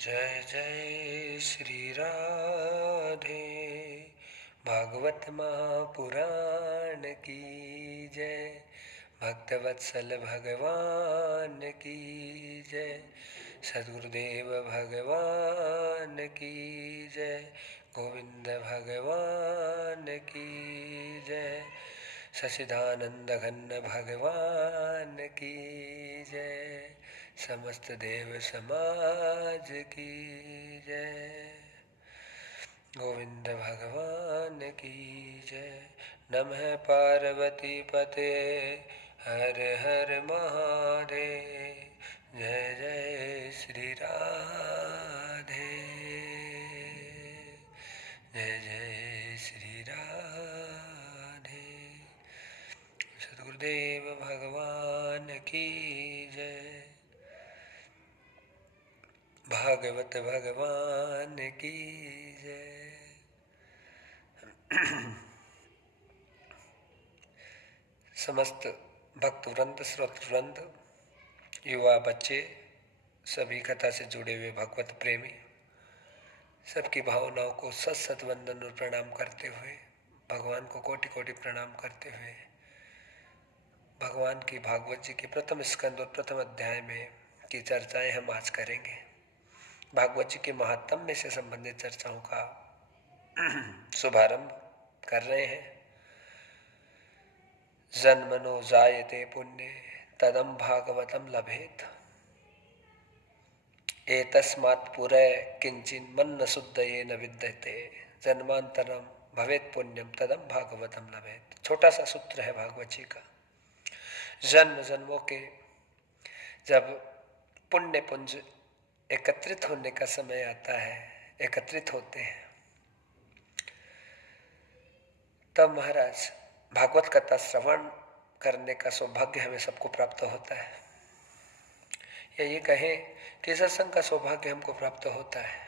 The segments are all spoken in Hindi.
जय जय श्री राधे। भागवत महापुराण की जय। भक्तवत्सल भगवान की जय। सद्गुरुदेव भगवान की जय। गोविंद भगवान की जय। सच्चिदानंद घन भगवान की जय। समस्त देव समाज की जय। गोविंद भगवान की जय। नमः पार्वती पते हर हर महादेव। जय जय श्री राधे। जय जय श्री राधे। सद्गुरुदेव भगवान की जय। भागवत भगवान की जय। समस्त भक्त वृंद, श्रोत वृंद, युवा, बच्चे, सभी कथा से जुड़े हुए भगवत प्रेमी सबकी भावनाओं को सत सत वंदन और प्रणाम करते हुए, भगवान को कोटि कोटि प्रणाम करते हुए, भगवान की भागवत जी के प्रथम स्कंद और प्रथम अध्याय में की चर्चाएं हम आज करेंगे। भागवत जी के महात्म्य से संबंधित चर्चाओं का शुभारंभ कर रहे हैं। जन्मनो जायते पुण्य तदम भागवतम लभेत। एतस्मात् पुरे किंचिन मन शुद्धये न विद्यते। जन्मांतरम भवेत पुण्यम तदम भागवतम लभेत। छोटा सा सूत्र है भागवत जी का। जन्म जन्मों के जब पुण्य पुंज एकत्रित होने का समय आता है, एकत्रित होते हैं, तब महाराज भागवत कथा श्रवण करने का सौभाग्य हमें सबको प्राप्त होता है। या ये कहें कि सत्संग का सौभाग्य हमको प्राप्त होता है।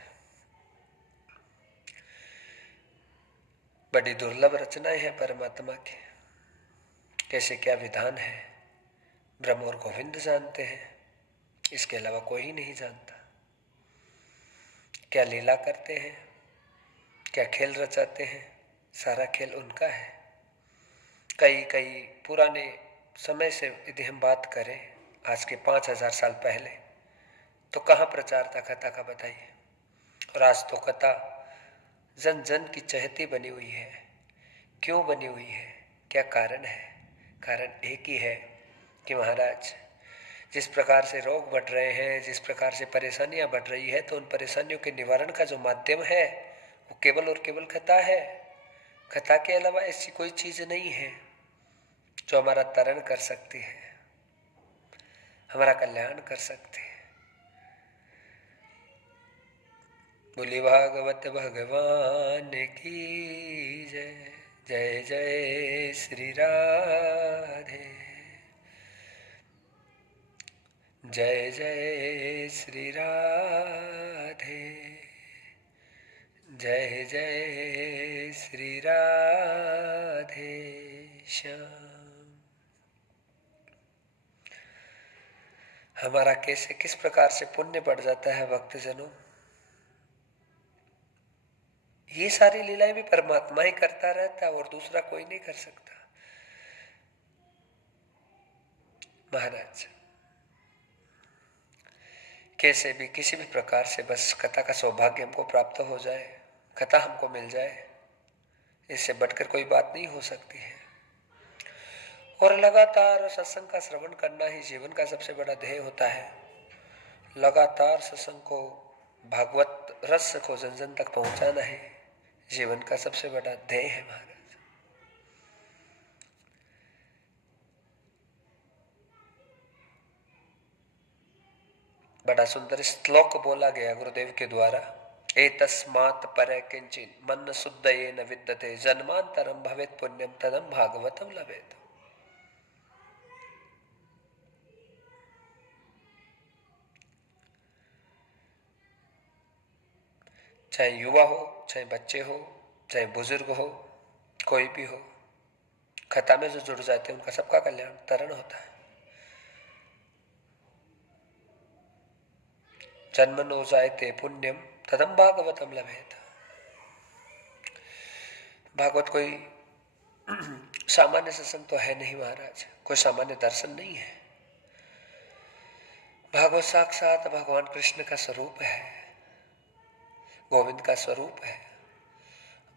बड़ी दुर्लभ रचनाएं हैं परमात्मा की। कैसे क्या विधान है, ब्रह्म और गोविंद जानते हैं, इसके अलावा कोई नहीं जानता। क्या लीला करते हैं, क्या खेल रचाते हैं, सारा खेल उनका है। कई कई पुराने समय से यदि हम बात करें, आज के 5000 साल पहले, तो कहाँ प्रचार था कथा का, बताइए। और आज तो कथा जन जन की चहेती बनी हुई है। क्यों बनी हुई है, क्या कारण है? कारण एक ही है कि महाराज जिस प्रकार से रोग बढ़ रहे हैं, जिस प्रकार से परेशानियां बढ़ रही है, तो उन परेशानियों के निवारण का जो माध्यम है वो केवल और केवल कथा है। कथा के अलावा ऐसी कोई चीज नहीं है जो हमारा तरण कर सकती है, हमारा कल्याण कर सकती है। बोली भागवत भगवान की जय। जय जय श्री राधे। जय जय श्री राधे। जय जय श्री राधे श्याम। हमारा कैसे किस प्रकार से पुण्य बढ़ जाता है भक्तजनों। ये सारी लीलाएं भी परमात्मा ही करता रहता है और दूसरा कोई नहीं कर सकता। महाराज कैसे भी किसी भी प्रकार से बस कथा का सौभाग्य हमको प्राप्त हो जाए, कथा हमको मिल जाए, इससे बढ़कर कोई बात नहीं हो सकती है। और लगातार सत्संग का श्रवण करना ही जीवन का सबसे बड़ा ध्येय होता है। लगातार सत्संग को, भागवत रस को जन जन तक पहुंचाना ही जीवन का सबसे बड़ा ध्येय है महाराज। बड़ा सुंदर श्लोक बोला गया गुरुदेव के द्वारा। एतस्मात् परे किंचिन मन शुद्धये न विद्यते। जन्मांतरम भवेत पुण्यम तदम भागवतम लभेत। चाहे युवा हो, चाहे बच्चे हो, चाहे बुजुर्ग हो, कोई भी हो, कथा में जो जुड़ जाते हैं उनका सबका कल्याण तरण होता है। जन्मनो जायते पुण्यम तदम भागवतम लभेत। भागवत कोई सामान्य सत्संग तो है नहीं महाराज, कोई सामान्य दर्शन नहीं है। भागवत साक्षात भगवान कृष्ण का स्वरूप है, गोविंद का स्वरूप है,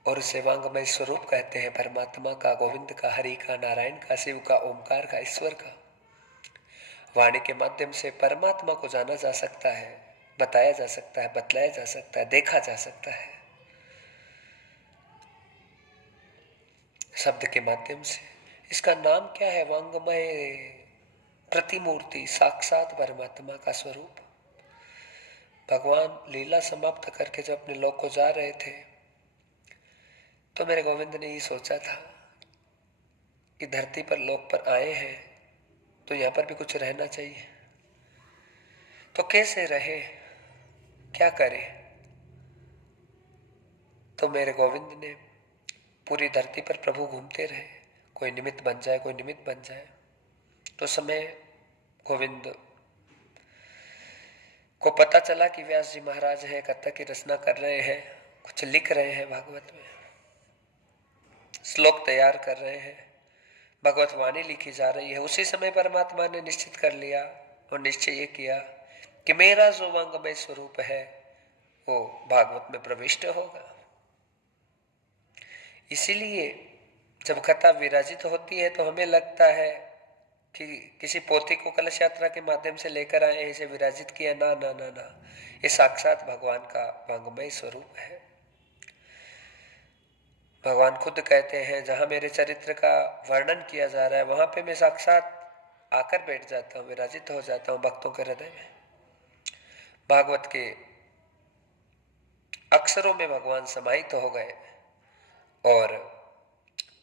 और उसे वांगमय स्वरूप कहते हैं। परमात्मा का, गोविंद का, हरि का, नारायण का, शिव का, ओमकार का, ईश्वर का। वाणी के माध्यम से परमात्मा को जाना जा सकता है, बताया जा सकता है, बतलाया जा सकता है, देखा जा सकता है शब्द के माध्यम से। इसका नाम क्या है? वांगमय प्रतिमूर्ति, साक्षात परमात्मा का स्वरूप। भगवान लीला समाप्त करके जब अपने लोक को जा रहे थे तो मेरे गोविंद ने ये सोचा था कि धरती पर, लोक पर आए हैं तो यहाँ पर भी कुछ रहना चाहिए, तो कैसे रहे, क्या करे? तो मेरे गोविंद ने पूरी धरती पर प्रभु घूमते रहे, कोई निमित्त बन जाए, कोई निमित्त बन जाए। तो समय गोविंद को पता चला कि व्यास जी महाराज हैं, कथा की रचना कर रहे हैं, कुछ लिख रहे हैं, भागवत में श्लोक तैयार कर रहे हैं, भगवत वाणी लिखी जा रही है। उसी समय परमात्मा ने निश्चित कर लिया और निश्चय ये किया कि मेरा जो वांगमय स्वरूप है वो भागवत में प्रविष्ट होगा। इसीलिए जब कथा विराजित होती है तो हमें लगता है कि किसी पोथी को कलश यात्रा के माध्यम से लेकर आए, इसे विराजित किया। ना ना ना ना, ये साक्षात भगवान का वांगमय स्वरूप है। भगवान खुद कहते हैं, जहां मेरे चरित्र का वर्णन किया जा रहा है वहां पे मैं साक्षात आकर बैठ जाता हूँ, विराजित हो जाता हूँ भक्तों के हृदय में। भागवत के अक्षरों में भगवान समाहित हो गए। और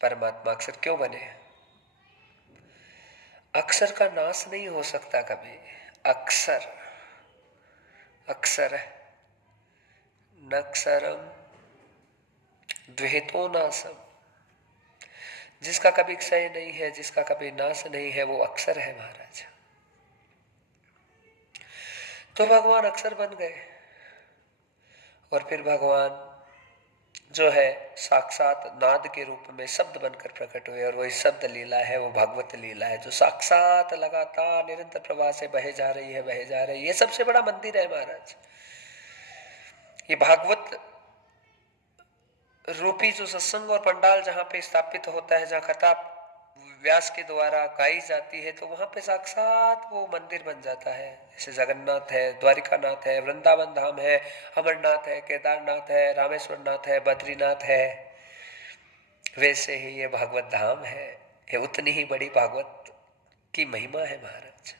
परमात्मा अक्षर क्यों बने? अक्षर का नाश नहीं हो सकता कभी। अक्षर अक्षर है, नक्षरम द्विहितो नाशम। जिसका कभी क्षय नहीं है, जिसका कभी नाश नहीं है, वो अक्षर है महाराज। तो भगवान अक्षर बन गए और फिर भगवान जो है साक्षात नाद के रूप में शब्द बनकर प्रकट हुए। और वही शब्द लीला है, वो भागवत लीला है, जो साक्षात लगातार निरंतर प्रवाह से बहे जा रही है, बहे जा रही है। ये सबसे बड़ा मंदिर है महाराज। ये भागवत रूपी जो सत्संग और पंडाल जहाँ पे स्थापित होता है, जहाँ कथा व्यास के द्वारा गाई जाती है, तो वहां पे साक्षात वो मंदिर बन जाता है। जैसे जगन्नाथ है, द्वारिकानाथ है, वृंदावन धाम है, अमरनाथ है, केदारनाथ है, रामेश्वर नाथ है, बद्रीनाथ है, वैसे ही ये भागवत धाम है। ये उतनी ही बड़ी भागवत की महिमा है महाराज।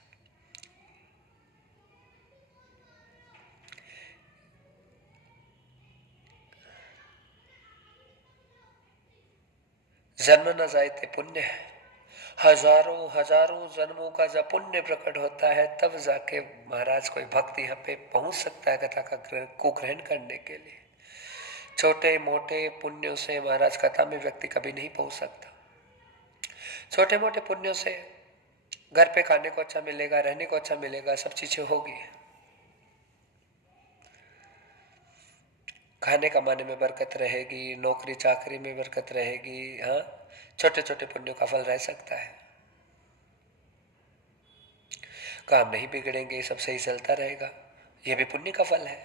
जन्म न जायते पुण्य है। हजारों हजारों जन्मों का जब पुण्य प्रकट होता है तब जाके महाराज कोई भक्त यहाँ पे पहुंच सकता है कथा को ग्रहण करने के लिए। छोटे मोटे पुण्यों से महाराज कथा में व्यक्ति कभी नहीं पहुंच सकता। छोटे मोटे पुण्यों से घर पे खाने को अच्छा मिलेगा, रहने को अच्छा मिलेगा, सब चीजें होगी, खाने कमाने में बरकत रहेगी, नौकरी चाकरी में बरकत रहेगी। हाँ, छोटे छोटे पुण्यों का फल रह सकता है। काम नहीं बिगड़ेंगे, सब सही चलता रहेगा, यह भी पुण्य का फल है।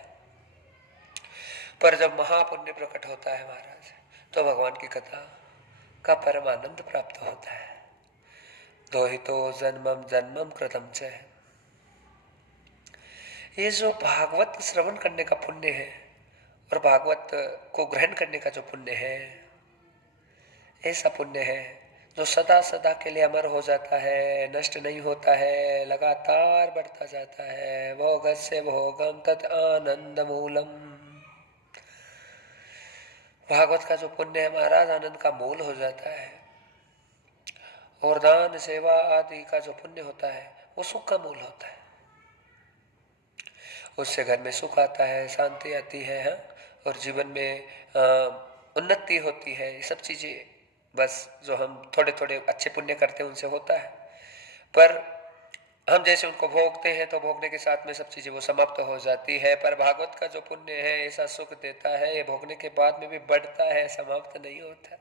पर जब महापुण्य प्रकट होता है महाराज, तो भगवान की कथा का परम आनंद प्राप्त होता है। दोहितो जन्मम जन्मम कृतम च, ये जो भागवत श्रवण करने का पुण्य है और भागवत को ग्रहण करने का जो पुण्य है, ऐसा पुण्य है जो सदा सदा के लिए अमर हो जाता है, नष्ट नहीं होता है, लगातार बढ़ता जाता है। भोगस्य भोगम तत् आनंद मूलम। भागवत का जो पुण्य है महाराज, आनंद का मूल हो जाता है। और दान सेवा आदि का जो पुण्य होता है वो सुख का मूल होता है। उससे घर में सुख आता है, शांति आती है, हाँ? और जीवन में उन्नति होती है। ये सब चीजें बस जो हम थोड़े थोड़े अच्छे पुण्य करते हैं उनसे होता है। पर हम जैसे उनको भोगते हैं तो भोगने के साथ में सब चीजें वो समाप्त हो जाती है, पर भागवत का जो पुण्य है ऐसा सुख देता है, ये भोगने के बाद में भी बढ़ता है, समाप्त नहीं होता है।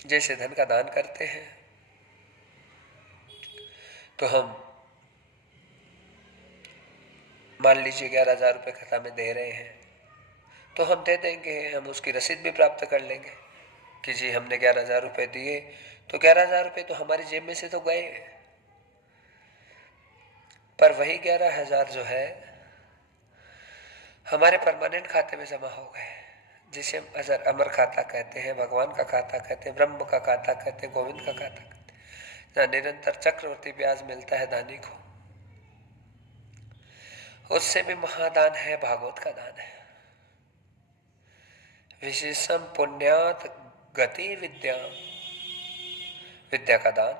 जैसे धन का दान करते हैं तो हम मान लीजिए 11,000 रुपये खाता में दे रहे हैं, तो हम दे देंगे, हम उसकी रसीद भी प्राप्त कर लेंगे कि जी हमने 11,000 रुपये दिए, तो 11,000 रुपये तो हमारी जेब में से तो गए, पर वही 11,000 जो है हमारे परमानेंट खाते में जमा हो गए, जिसे हम अमर खाता कहते हैं, भगवान का खाता कहते हैं, ब्रह्म का खाता कहते हैं, गोविंद का खाता कहते हैं, जहाँ निरंतर चक्रवर्ती ब्याज मिलता है दानी को। उससे भी महादान है भागवत का दान है। विशेषम पुण्यात गति विद्या, विद्या का दान,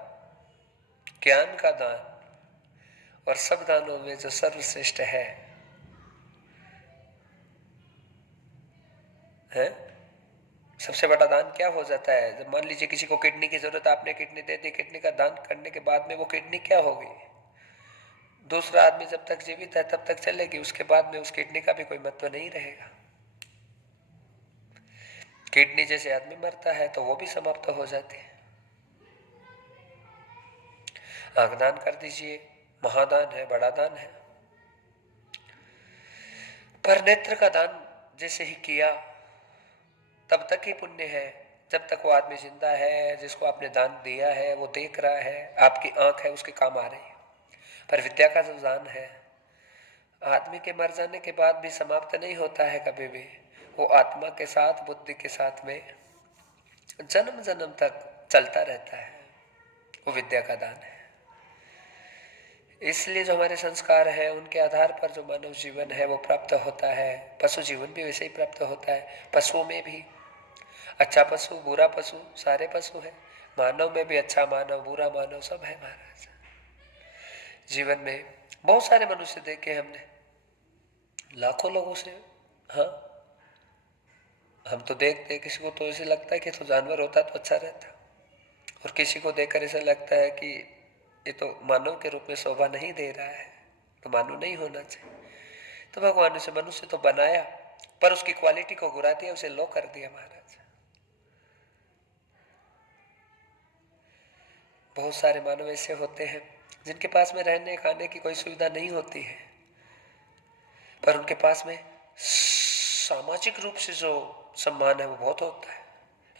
ज्ञान का दान, और सब दानों में जो सर्वश्रेष्ठ है सबसे बड़ा दान क्या हो जाता है? जब मान लीजिए किसी को किडनी की जरूरत, आपने किडनी दे दी, किडनी का दान करने के बाद में वो किडनी क्या होगी? दूसरा आदमी जब तक जीवित है तब तक चलेगी, उसके बाद में उस किडनी का भी कोई महत्व नहीं रहेगा। किडनी जैसे आदमी मरता है तो वो भी समाप्त हो जाती है। आंख दान कर दीजिए, महादान है, बड़ा दान है। पर नेत्र का दान जैसे ही किया तब तक ही पुण्य है, जब तक वो आदमी जिंदा है, जिसको आपने दान दिया है वो देख रहा है, आपकी आंख है उसके काम आ रही है। पर विद्या का जो दान है आदमी के मर जाने के बाद भी समाप्त नहीं होता है कभी भी, वो आत्मा के साथ, बुद्धि के साथ में जन्म जन्म तक चलता रहता है, वो विद्या का दान है। इसलिए जो हमारे संस्कार हैं उनके आधार पर जो मानव जीवन है वो प्राप्त होता है। पशु जीवन भी वैसे ही प्राप्त होता है। पशुओं में भी अच्छा पशु, बुरा पशु, सारे पशु है। मानव में भी अच्छा मानव, बुरा मानव सब है महाराज। जीवन में बहुत सारे मनुष्य देखे हमने, लाखों लोगों से। हाँ, हम तो देखते हैं, किसी को तो ऐसे लगता है कि तो जानवर होता तो अच्छा रहता, और किसी को देखकर ऐसा लगता है कि ये तो मानव के रूप में शोभा नहीं दे रहा है, तो मानव नहीं होना चाहिए। तो भगवान ने उसे मनुष्य तो बनाया, पर उसकी क्वालिटी को गिरा दिया, उसे लो कर दिया महाराज। बहुत सारे मानव ऐसे होते हैं जिनके पास में रहने खाने की कोई सुविधा नहीं होती है, पर उनके पास में सामाजिक रूप से जो सम्मान है वो बहुत होता है।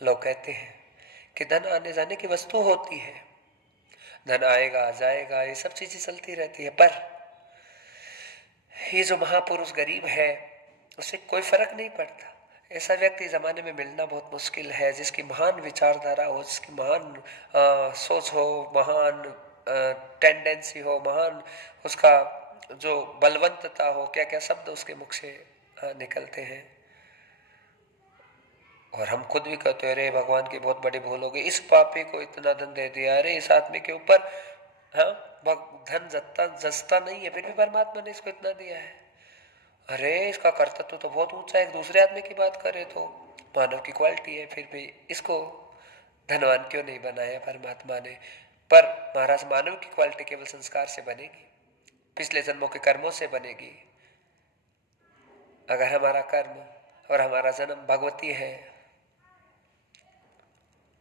लोग कहते हैं कि धन आने जाने की वस्तु होती है, धन आएगा जाएगा, ये सब चीजें चलती रहती है, पर ये जो महापुरुष गरीब है उसे कोई फर्क नहीं पड़ता। ऐसा व्यक्ति जमाने में मिलना बहुत मुश्किल है, जिसकी महान विचारधारा हो, जिसकी महान सोच हो, महान टेंडेंसी हो, महान उसका जो बलवंतता हो, क्या क्या शब्द उसके मुख से निकलते हैं। और हम खुद भी कहते हैं अरे भगवान की बहुत बड़ी भूल हो गई, इस पापी को इतना धन दे दिया, अरे इस आदमी के ऊपर हाँ धन जसता नहीं है, फिर भी परमात्मा ने इसको इतना दिया है। अरे इसका कर्तव्य तो बहुत ऊंचा है, एक दूसरे आदमी की बात करे तो मानव की क्वालिटी है, फिर भी इसको धनवान क्यों नहीं बनाया परमात्मा ने? पर महाराज मानव की क्वालिटी केवल संस्कार से बनेगी, पिछले जन्मों के कर्मों से बनेगी। अगर हमारा कर्म और हमारा जन्म भगवती है,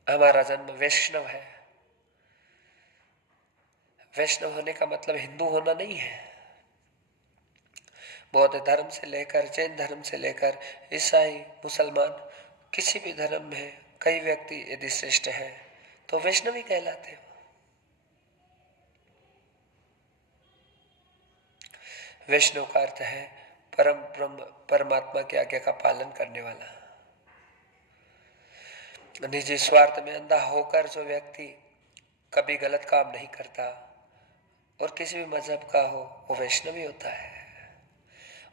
हमारा जन्म वैष्णव है, वैष्णव होने का मतलब हिंदू होना नहीं है। बौद्ध धर्म से लेकर, जैन धर्म से लेकर, ईसाई, मुसलमान, किसी भी धर्म में कई व्यक्ति यदि श्रेष्ठ है तो वैष्णवी कहलाते हैं। वैष्णव का अर्थ है परम ब्रह्म परमात्मा की आज्ञा का पालन करने वाला। निजी स्वार्थ में अंधा होकर जो व्यक्ति कभी गलत काम नहीं करता और किसी भी मजहब का हो, वो वैष्णवी होता है,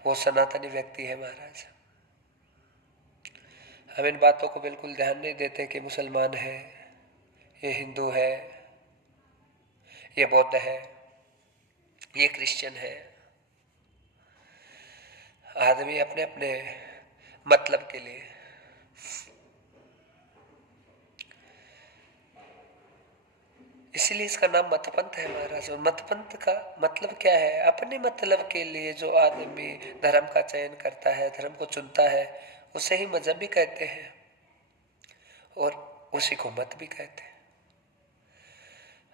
वो सनातनी व्यक्ति है महाराज। हम इन बातों को बिल्कुल ध्यान नहीं देते कि मुसलमान है, ये हिंदू है, ये बौद्ध है, ये क्रिश्चियन है। आदमी अपने अपने मतलब के लिए इसीलिए इसका नाम मतपंथ है महाराज। और मतपंथ का मतलब क्या है? अपने मतलब के लिए जो आदमी धर्म का चयन करता है, धर्म को चुनता है, उसे ही मजहब भी कहते हैं और उसी को मत भी कहते हैं।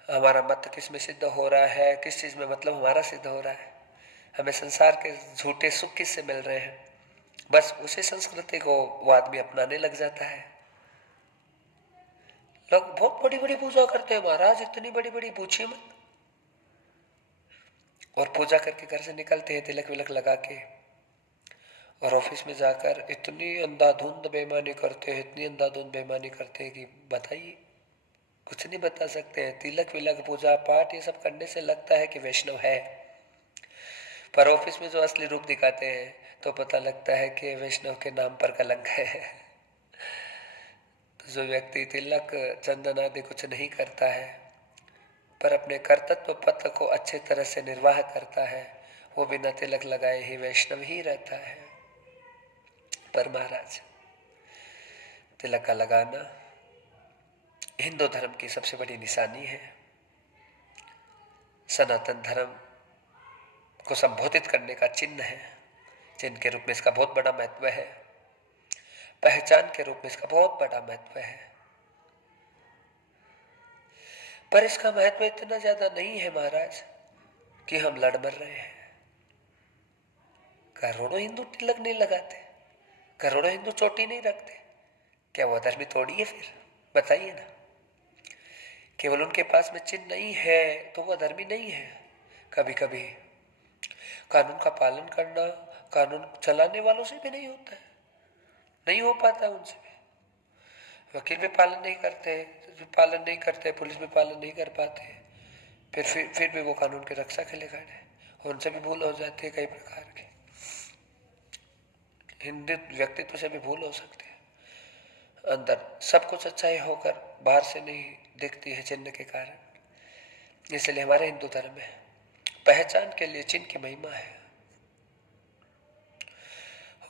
हमारा मत किस में सिद्ध हो रहा है, किस चीज में मतलब हमारा सिद्ध हो रहा है, हमें संसार के झूठे सुख किससे मिल रहे हैं, बस उसी संस्कृति को वो आदमी अपनाने लग जाता है। लोग बहुत बड़ी बड़ी पूजा करते हैं महाराज, इतनी बड़ी बड़ी पूछिए मत। और पूजा करके घर से निकलते हैं तिलक विलक लगा के, और ऑफिस में जाकर इतनी अंधाधुंध बेईमानी करते हैं, इतनी अंधाधुंध बेईमानी करते हैं कि बताइए, कुछ नहीं बता सकते हैं। तिलक विलक पूजा पाठ ये सब करने से लगता है कि वैष्णव है, पर ऑफिस में जो असली रूप दिखाते हैं तो पता लगता है कि वैष्णव के नाम पर कलंक है। तो जो व्यक्ति तिलक चंदन आदि कुछ नहीं करता है पर अपने कर्तव्य पथ को अच्छे तरह से निर्वाह करता है, वो बिना तिलक लगाए ही वैष्णव ही रहता है। पर महाराज, तिलक का लगाना हिंदू धर्म की सबसे बड़ी निशानी है। सनातन धर्म को संबोधित करने का चिन्ह है, चिन्ह के रूप में इसका बहुत बड़ा महत्व है, पहचान के रूप में इसका बहुत बड़ा महत्व है। पर इसका महत्व इतना ज्यादा नहीं है महाराज कि हम लड़ मर रहे हैं। करोड़ों हिंदू तिलक नहीं लगाते, करोड़ों हिंदू चोटी नहीं रखते, क्या वो धर्मी थोड़ी है? फिर बताइए ना। केवल उनके पास में चिन्ह नहीं है तो वह धर्मी नहीं है। कभी कभी कानून का पालन करना कानून चलाने वालों से भी नहीं होता है, नहीं हो पाता उनसे भी। वकील भी पालन नहीं करते, पुलिस भी पालन नहीं कर पाते, फिर भी वो कानून की रक्षा के लिए खड़े हैं। उनसे भी भूल हो जाती है, कई प्रकार की हिंदू व्यक्तित्व से भी भूल हो सकती है। अंदर सब कुछ अच्छाई होकर बाहर से नहीं दिखती है चिन्ह के कारण। इसलिए हमारे हिंदू धर्म में पहचान के लिए चिन्ह की महिमा है,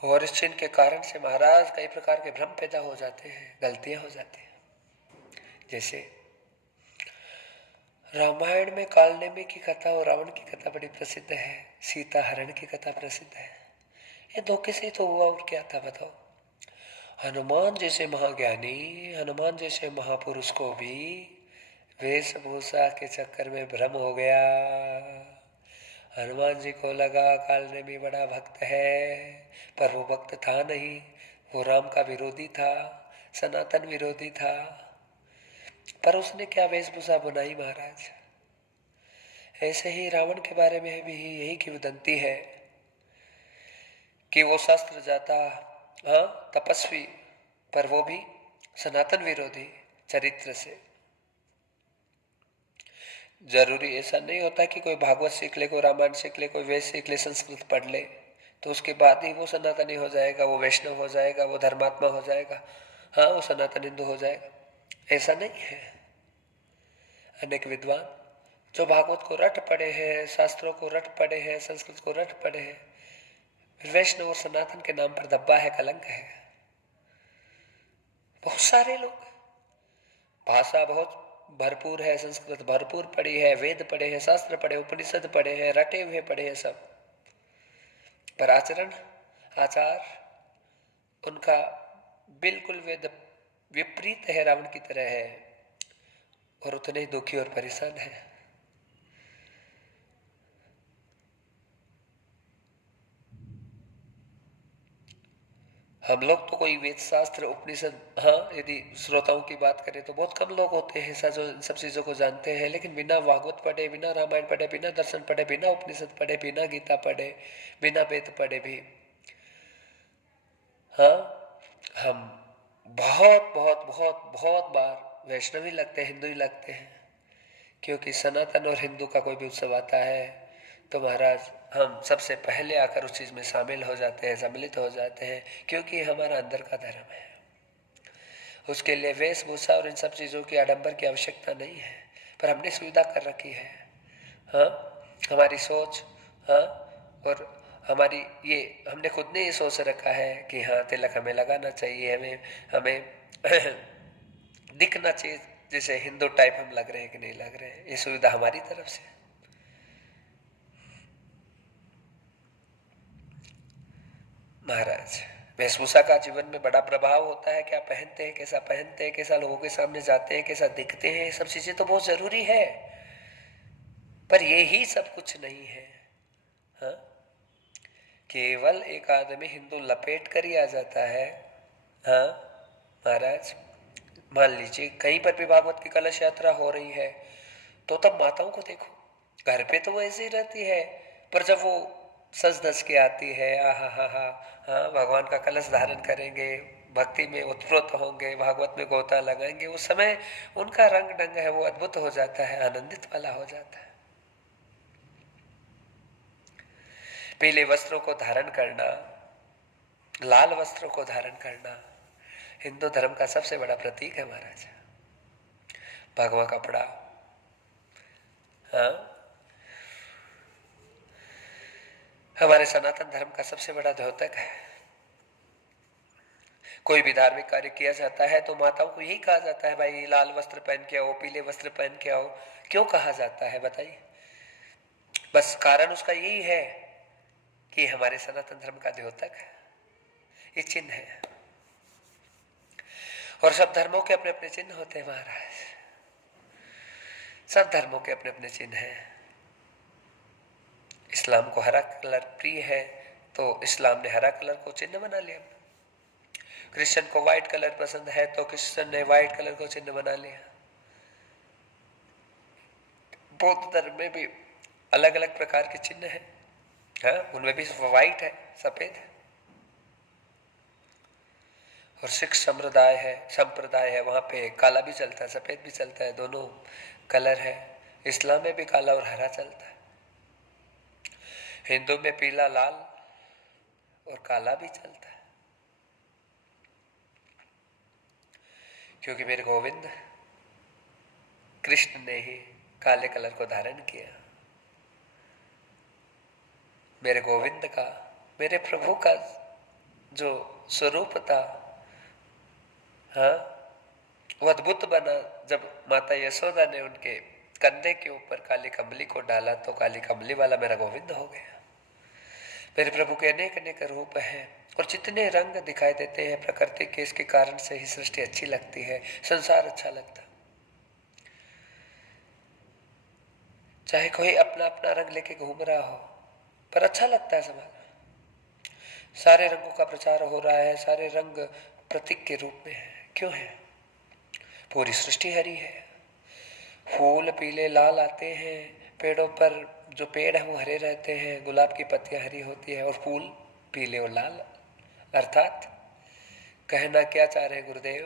और इस चिन्ह के कारण से महाराज कई प्रकार के भ्रम पैदा हो जाते हैं, गलतियां हो जाती हैं। जैसे रामायण में कालनेमी की कथा और रावण की कथा बड़ी प्रसिद्ध है, सीता हरण की कथा प्रसिद्ध है। ये धोखे से तो हुआ और क्या था बताओ। हनुमान जैसे महाज्ञानी, हनुमान जैसे महापुरुष को भी वेशभूषा के चक्कर में भ्रम हो गया। हनुमान जी को लगा कालनेमी बड़ा भक्त है, पर वो भक्त था नहीं, वो राम का विरोधी था, सनातन विरोधी था। पर उसने क्या वेशभूषा बनाई महाराज। ऐसे ही रावण के बारे में भी यही किंवदंती है कि वो शास्त्र जाता, हाँ तपस्वी, पर वो भी सनातन विरोधी चरित्र से। जरूरी ऐसा नहीं होता कि कोई भागवत सीख ले, कोई रामायण सीख ले, कोई वेद सीख ले, संस्कृत पढ़ ले तो उसके बाद ही वो सनातनी हो जाएगा, वो वैष्णव हो जाएगा, वो धर्मात्मा हो जाएगा, हाँ वो सनातन हिंदू हो जाएगा। ऐसा नहीं है। अनेक विद्वान जो भागवत को रट पढ़े हैं, शास्त्रों को रट पढ़े हैं, संस्कृत को रट पढ़े हैं, वैष्णव और सनातन के नाम पर धब्बा है, कलंक है। बहुत सारे लोग, भाषा बहुत भरपूर है, संस्कृत भरपूर पढ़ी है, वेद पढ़े हैं, शास्त्र पढ़े, उपनिषद पढ़े हैं, रटे हुए पढ़े हैं सब, पर आचरण आचार उनका बिल्कुल वेद विपरीत है, रावण की तरह है, और उतने ही दुखी और परेशान है। हम लोग तो कोई वेद शास्त्र उपनिषद, हाँ यदि श्रोताओं की बात करें तो बहुत कम लोग होते हैं ऐसा जो इन सब चीजों को जानते हैं। लेकिन बिना भागवत पढ़े, बिना रामायण पढ़े, बिना दर्शन पढ़े, बिना उपनिषद पढ़े, बिना गीता पढ़े, बिना वेद पढ़े भी हाँ हम बहुत बहुत बहुत बहुत बार वैष्णव ही लगते हैं, हिंदू ही लगते हैं। क्योंकि सनातन और हिंदू का कोई भी उत्सव आता है तो महाराज हम सबसे पहले आकर उस चीज में शामिल हो जाते हैं, सम्मिलित हो जाते हैं, क्योंकि हमारा अंदर का धर्म है। उसके लिए वेशभूषा और इन सब चीजों की आडंबर की आवश्यकता नहीं है, पर हमने सुविधा कर रखी है। हाँ हमारी सोच, हाँ और हमारी ये हमने खुद ने ये सोच रखा है कि हाँ तिलक हमें लगाना चाहिए, हमें हमें दिखना चाहिए जैसे हिंदू टाइप हम लग रहे हैं कि नहीं लग रहे हैं, ये सुविधा हमारी तरफ से। महाराज, वेशभूषा का जीवन में बड़ा प्रभाव होता है। क्या पहनते हैं, कैसा पहनते हैं, कैसा लोगों के सामने जाते हैं, कैसा दिखते हैं, ये सब चीजें तो बहुत जरूरी है, पर ये ही सब कुछ नहीं है। हाँ, केवल एक आदमी हिंदू लपेट कर ही आ जाता है। हाँ महाराज, मान लीजिए कहीं पर भी भागवत की कलश यात्रा हो रही है, तो तब माताओं को देखो, घर पे तो वो ऐसे ही रहती है, पर जब वो सज धज के आती है, आहा हा हा, हाँ भगवान का कलश धारण करेंगे, भक्ति में उत्प्रोत होंगे, भागवत में गोता लगाएंगे, उस समय उनका रंग ढंग है वो अद्भुत हो जाता है, आनंदित वाला हो जाता है। पीले वस्त्रों को धारण करना, लाल वस्त्रों को धारण करना हिंदू धर्म का सबसे बड़ा प्रतीक है महाराज। भगवा कपड़ा, हाँ, हमारे सनातन धर्म का सबसे बड़ा द्योतक है। कोई भी धार्मिक कार्य किया जाता है तो माताओं को यही कहा जाता है, भाई लाल वस्त्र पहन के आओ, पीले वस्त्र पहन के आओ। क्यों कहा जाता है बताइए? बस कारण उसका यही है कि हमारे सनातन धर्म का द्योतक है, ये चिन्ह है। और सब धर्मों के अपने अपने चिन्ह होते हैं महाराज, सब धर्मों के अपने अपने चिन्ह हैं। इस्लाम को हरा कलर प्रिय है तो इस्लाम ने हरा कलर को चिन्ह बना लिया। क्रिश्चियन को व्हाइट कलर पसंद है तो क्रिश्चियन ने व्हाइट कलर को चिन्ह बना लिया। बौद्ध धर्म में भी अलग अलग प्रकार के चिन्ह हैं, हाँ, उनमें भी व्हाइट है, सफेद है। और सिख संप्रदाय है वहां पे काला भी चलता है, सफेद भी चलता है, दोनों कलर है। इस्लाम में भी काला और हरा चलता है। हिंदू में पीला, लाल और काला भी चलता है, क्योंकि मेरे गोविंद कृष्ण ने ही काले कलर को धारण किया। मेरे गोविंद का, मेरे प्रभु का जो स्वरूप था, हाँ, वो अद्भुत बना। जब माता यशोदा ने उनके कंधे के ऊपर काली कमली को डाला तो काली कमली वाला मेरा गोविंद हो गया। मेरे प्रभु के अनेक अनेक रूप हैं और जितने रंग दिखाई देते हैं प्रकृति के, इसके कारण से ही सृष्टि अच्छी लगती है, संसार अच्छा लगता। चाहे कोई अपना अपना रंग लेके घूम रहा हो, पर अच्छा लगता है समाज। सारे रंगों का प्रचार हो रहा है, सारे रंग प्रतीक के रूप में है। क्यों है? पूरी सृष्टि हरी है, फूल पीले लाल आते हैं, पेड़ों पर जो पेड़ है वो हरे रहते हैं, गुलाब की पत्तियां हरी होती है और फूल पीले और लाल। अर्थात कहना क्या चाह रहे गुरुदेव?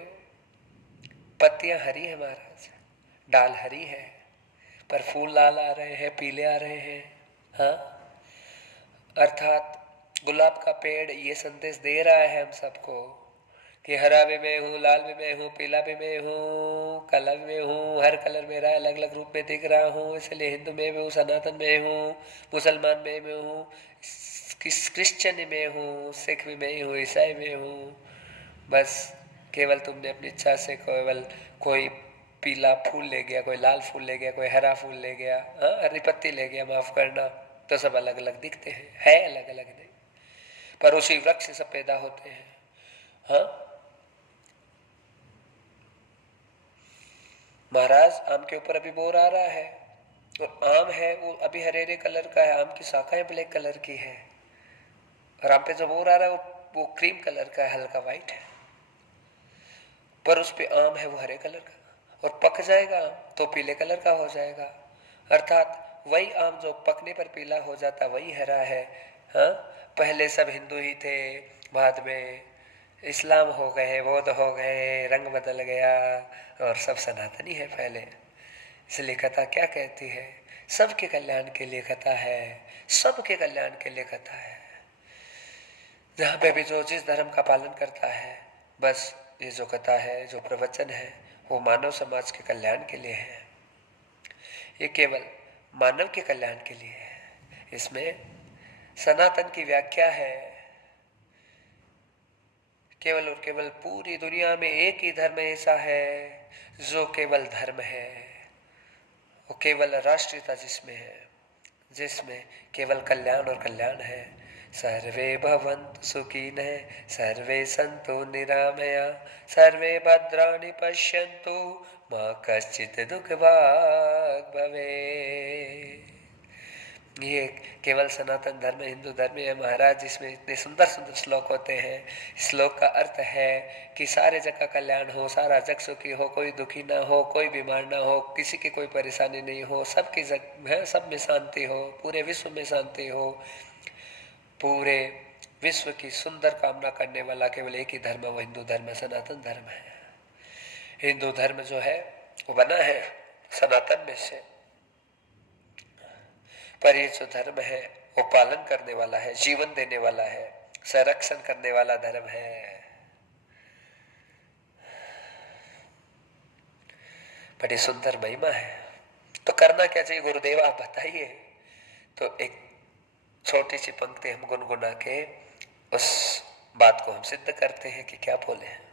पत्तियां हरी है महाराज, डाल हरी है, पर फूल लाल आ रहे हैं, पीले आ रहे हैं। हाँ, अर्थात गुलाब का पेड़ ये संदेश दे रहा है हम सबको कि हरा भी मैं हूँ, लाल भी मैं हूँ, पीला भी मैं हूँ, काला भी मैं हूँ, हर कलर मेरा अलग अलग रूप में दिख रहा हूँ। इसलिए हिंदू में मैं हूँ, सनातन में हूँ, मुसलमान में मैं हूँ, क्रिश्चियन में हूँ, सिख भी मैं हूँ, ईसाई में हूँ। बस केवल तुमने अपनी इच्छा से केवल कोई पीला फूल ले गया, कोई लाल फूल ले गया, कोई हरा फूल ले गया, हाँ, हरी पत्ती ले गया, माफ करना, तो सब अलग अलग दिखते हैं, है अलग अलग नहीं, पर उसी वृक्ष से सब पैदा होते हैं। हाँ महाराज, आम के ऊपर अभी बोर आ रहा है और आम है वो अभी हरे हरे कलर का है, आम की शाखाएं ब्लैक कलर की है, और आम पे जो बोर आ रहा है वो क्रीम कलर का है, हल्का वाइट है, पर उस पे आम है वो हरे कलर का, और पक जाएगा तो पीले कलर का हो जाएगा। अर्थात वही आम जो पकने पर पीला हो जाता वही हरा है। हाँ, पहले सब हिंदू ही थे, बाद में इस्लाम हो गए, बौद्ध हो गए, रंग बदल गया और सब सनातनी है पहले। इसलिए कथा क्या कहती है? सबके कल्याण के लिए कथा है, सबके कल्याण के लिए कथा है। जहाँ पे भी जो जिस धर्म का पालन करता है, बस ये जो कथा है, जो प्रवचन है, वो मानव समाज के कल्याण के लिए है। ये केवल मानव के कल्याण के लिए है। इसमें सनातन की व्याख्या है केवल और केवल पूरी दुनिया में एक ही धर्म ऐसा है जो केवल धर्म है, वो केवल राष्ट्रीयता जिसमें है, जिसमें केवल कल्याण और कल्याण है। सर्वे भवन्तु सुखिनः, सर्वे सन्तु निरामया, सर्वे भद्राणि पश्यन्तु, मा कश्चित् दुःखभाग् भवेत्। ये केवल सनातन धर्म हिंदू धर्म है महाराज, जिसमें इतने सुंदर सुंदर श्लोक होते हैं। श्लोक का अर्थ है कि सारे जग का कल्याण हो, सारा जग सुखी हो, कोई दुखी ना हो, कोई बीमार ना हो, किसी की कोई परेशानी नहीं हो, सबकी जग है, सब में शांति हो, पूरे विश्व में शांति हो। पूरे विश्व की सुंदर कामना करने वाला केवल एक ही धर्म है, वो हिंदू धर्म, सनातन धर्म है। हिंदू धर्म जो है वो बना है सनातन में से, पर ये जो धर्म है वो पालन करने वाला है, जीवन देने वाला है, संरक्षण करने वाला धर्म है। बड़ी सुंदर महिमा है। तो करना क्या चाहिए गुरुदेव आप बताइए। तो एक छोटी सी पंक्ति हम गुनगुना के उस बात को हम सिद्ध करते हैं कि क्या बोले हैं।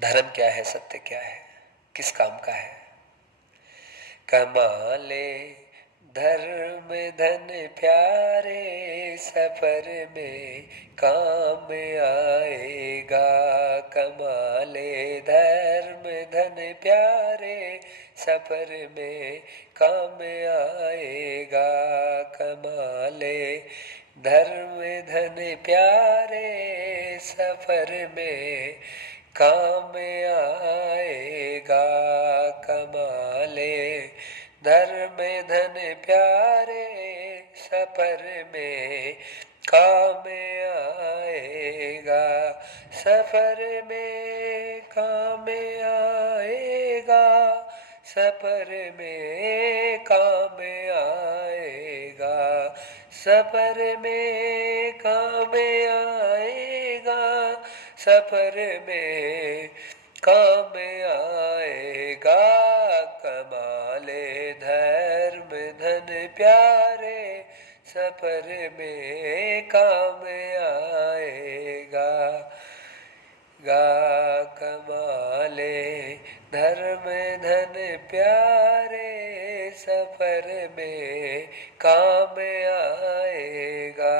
धर्म क्या है, सत्य क्या है, किस काम का है। कमाले धर्म धन प्यारे, सफर में काम आएगा। कमाले धर्म धन प्यारे, सफर में काम आएगा। कमाले धर्म धन प्यारे, सफर में काम आएगा। कमाले धर्म धन प्यारे, सफर में काम आएगा। सफर में काम आएगा, सफर में काम आएगा। सफर में काम आएगा, सफर में काम आएगा। कमाले धर्म धन प्यारे, सफर में काम आएगा। कमाले धर्म धन प्यारे, सफर में काम आएगा।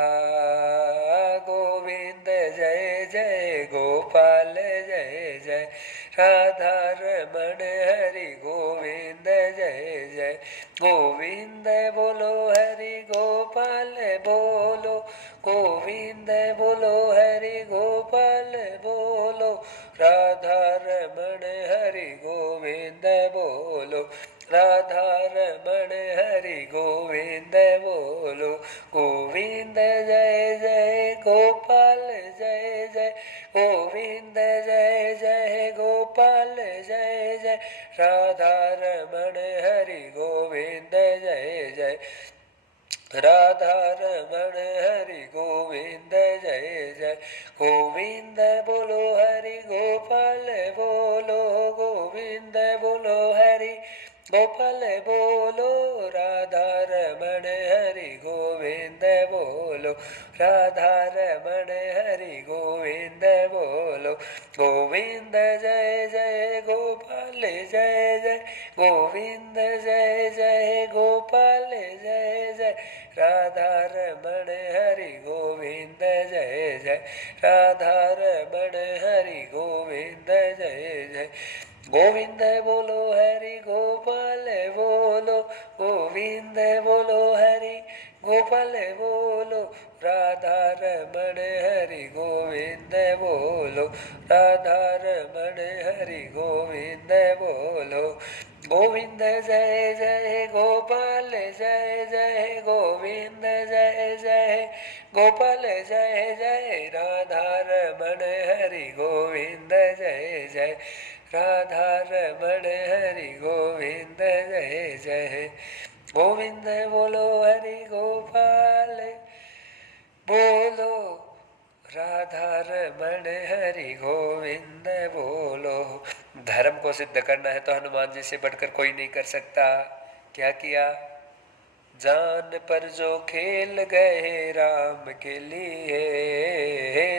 गोविंद जय जय गोपाल जय जय, राधा रमण हरि गोविंद जय जय। गोविंद बोलो हरि गोपाल बोलो, गोविंद बोलो हरि गोपाल बोलो। राधा रमण हरि गोविंद बोलो, राधा रमण हरि गोविंद बोलो। गोविंद जय जय गोपाल जय जय, गोविंद जय जय गोपाल जय जय। राधा रमण हरि गोविंद जय जय, राधा रमण हरि गोविंद जय जय। गोविंद बोलो हरि गोपाल बोलो, गोविंद बोलो हरि गोपाल बोलो। राधा रमण हरि गोविंद बोलो, राधा रमण हरि गोविंद बोलो। गोविंद जय जय गोपाल जय जय, गोविंद जय जय गोपाल जय जय। राधा रमण हरि गोविंद जय जय, राधा रमण हरि गोविंद जय जय। गोविंद बोलो हरि गोपाल बोलो, गोविंद बोलो हरि गोपाल बोलो। राधा रमण हरि गोविंद बोलो, राधा रमण हरि गोविंद बोलो। गोविंद जय जय गोपाल जय जय, गोविंद जय जय गोपाल जय जय। राधा रमण हरि गोविंद जय जय, राधा रमण हरि गोविंद जय जय। गोविंद बोलो हरि गोपाल बोलो, राधा रमण हरि गोविंद बोलो। धर्म को सिद्ध करना है तो हनुमान जी से बढ़कर कोई नहीं कर सकता। क्या किया? जान पर जो खेल गए राम के लिए,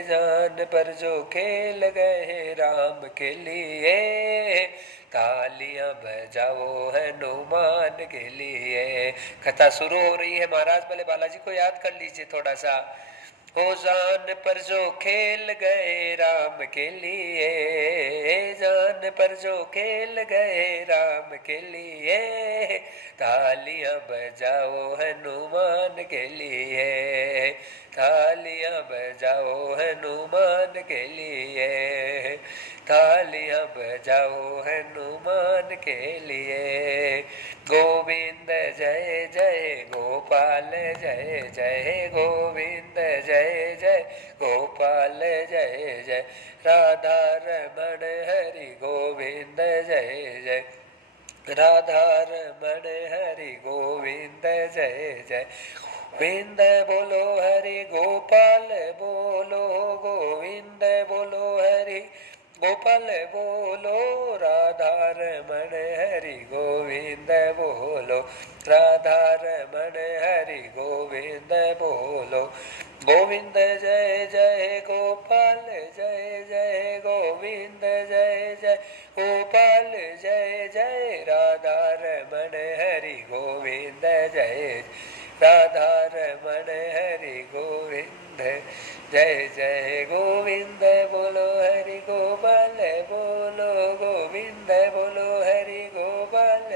जान पर जो खेल गए राम के लिए, तालियां बजाओ हनुमान के लिए। कथा शुरू हो रही है महाराज, पहले बालाजी को याद कर लीजिए थोड़ा सा। ओ जान पर जो खेल गए राम के लिए, जान पर जो खेल गए राम के लिए, तालियां बजाओ हनुमान के लिए, तालियां बजाओ हनुमान के लिए, तालियां बजाओ हनुमान के लिए। गोविंद जय जय गोपाल जय जय, गोविंद जय जय गोपाल जय जय, राधा रमण हरि गोविंद जय जय, राधा रमण हरि गोविंद जय जय। गोविंद बोलो हरि गोपाल बोलो, गोविंद बोलो हरि गोपाल बोलो, राधा रमण हरि गोविंद बोलो, राधा रमण हरि गोविंद बोलो। गोविंद जय जय गोपाल जय जय, गोविंद जय जय गोपाल जय जय, राधा रमण हरि गोविंद जय, राधा रमण हरि गोविंद जय जय। गोविंद बोलो हरि गोपाल बोलो, गोविंद बोलो हरि गोपाल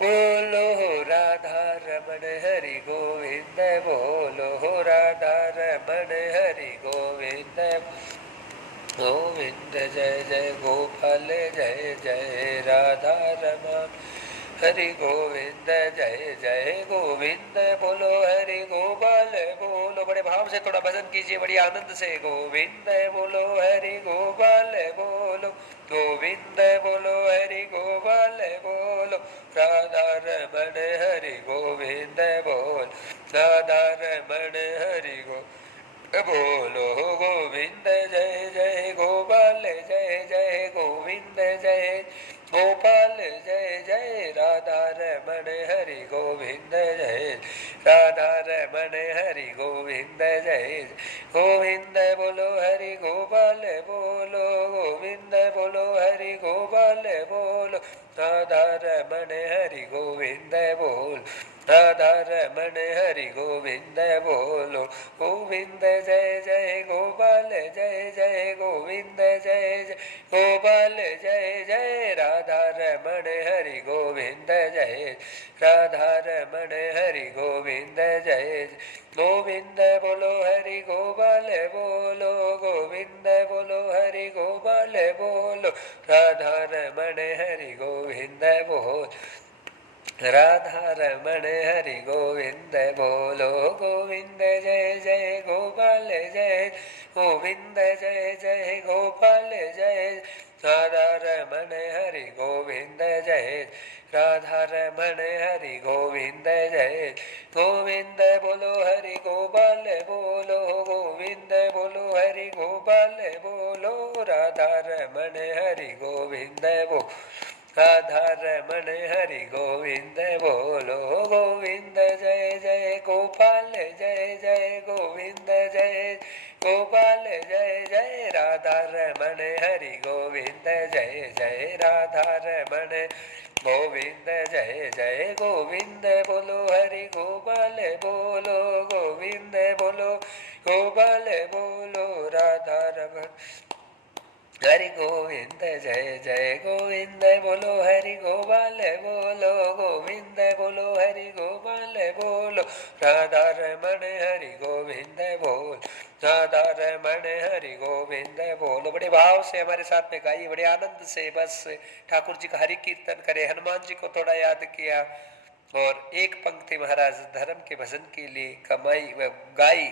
बोलो, राधा रमण हरि गोविंद बोलो, राधा रमण हरि गोविंद गोविंद जय जय गोपाल जय जय, राधा रमण हरि गोविंद जय जय। गोविंद बोलो हरि गोपाल बोलो, बड़े भाव से थोड़ा भजन कीजिए, बड़ी आनंद से। गोविंद बोलो हरि गोपाल बोलो, गोविंद बोलो हरि गोपाल बोलो, राधा रमण हरि गोविंद बोल, राधा रमण हरि बोलो। गोविंद जय जय गोपाल जय जय, गोविंद जय गोपाल जय जय, राधा रमण हरि गोविंद जय, राधा रमण हरि गोविंद जय। गोविंद बोलो हरि गोपाल बोलो, गोविंद बोलो हरि गोपाल बोलो, राधा रमण हरि गोविंद बोल, राधा रमण हरि गोविंद बोलो। गोविंद जय जय गोपाल जय जय, गोविंद जय जय गोपाल जय जय, राधा रमण हरि गोविंद जय, राधा रमण हरि गोविंद जय। गोविंद बोलो हरि गोपाल बोलो, गोविंद बोलो हरि गोपाल बोलो, राधा रमण हरि गोविंद बोल, राधा रमण हरि गोविंद बोलो। गोविंद जय जय गोपाल जय, गोविंद जय जय गोपाल जय, राधा रमण हरि गोविंद जय, राधा रमण हरि गोविंद जय। गोविंद बोलो हरि गोपाल बोलो, गोविंद बोलो हरि गोपाल बोलो, राधा रमण हरि गोविंद बोलो, राधा रमण हरि गोविंद बोलो। गोविंद जय जय गोपाल जय जय, गोविंद जय गोपाल जय जय, राधा रमण हरि गोविंद जय जय, राधा रमण गोविंद जय जय। गोविंद बोलो हरि गोपाल बोलो, गोविंद बोलो गोपाल बोलो, राधा रमण हरि गोविंद जय जय। गोविंद बोलो हरि गोपाल बोलो, गोविंद बोलो हरि गोपाल बोलो, राधा रमण हरि गोविंद बोल, राधा रमण हरि गोविंद बोलो। बड़े भाव से हमारे साथ में गाइए, बड़े आनंद से। बस ठाकुर जी का हरि कीर्तन करे, हनुमान जी को थोड़ा याद किया और एक पंक्ति महाराज धर्म के भजन के लिए कमाई व गाई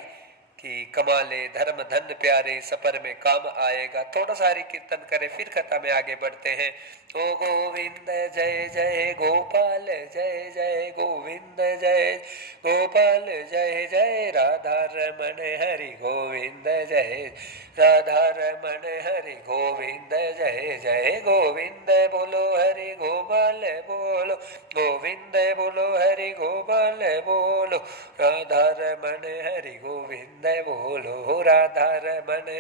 कि कमा ले धर्म धन प्यारे सफर में काम आएगा। थोड़ा सा हरि कीर्तन करें, फिर कथा में आगे बढ़ते हैं। ओ गोविंद जय जय गोपाल जय जय गोविंद जय गोपाल जय जय राधा रमण हरि गोविंद जय राधा रमण हरि गोविंद जय जय गोविंद बोलो हरि गोपाल बोलो गोविंद बोलो हरि गोपाल बोलो राधा रमण हरि गोविंद बोलो राधा रमण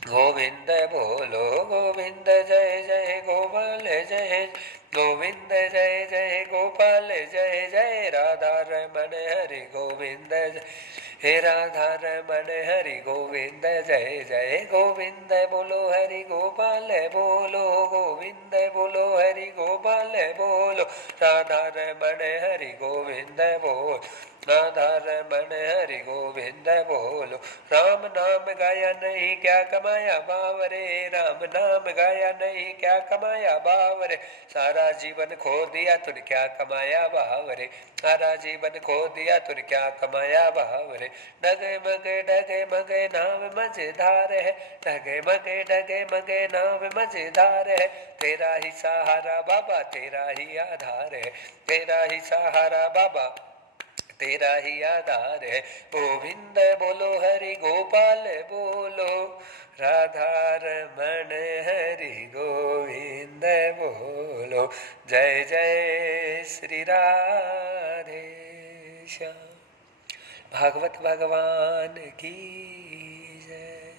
गोविंद बोलो गोविंद जय जय गोपाल जय गोविंद जय जय गोपाल जय जय राधा रमण हरि गोविंद जय हे राधा रमण हरि गोविंद जय जय गोविंद बोलो हरि गोपाल बोलो गोविंद बोलो हरि गोपाल बोलो राधा रमण हरि गोविंद बोलो राधा रमण हरि गोविंद बोलो। राम नाम गाया नहीं क्या कमाया बावरे राम नाम गाया नहीं क्या कमाया बावरे सारा जीवन खो दिया तूने क्या कमाया बावरे सारा जीवन खो दिया तूने क्या कमाया बावरे डगे मगे नाम मजेदार है डगे मगे नाम मजेदार है तेरा ही सहारा बाबा तेरा ही आधार है तेरा ही सहारा बाबा तेरा ही आधार है गोविंद बोलो हरि गोपाल बोलो राधा रमण हरि गोविंद बोलो जय जय श्री राधे श्याम भागवत भगवान की जय।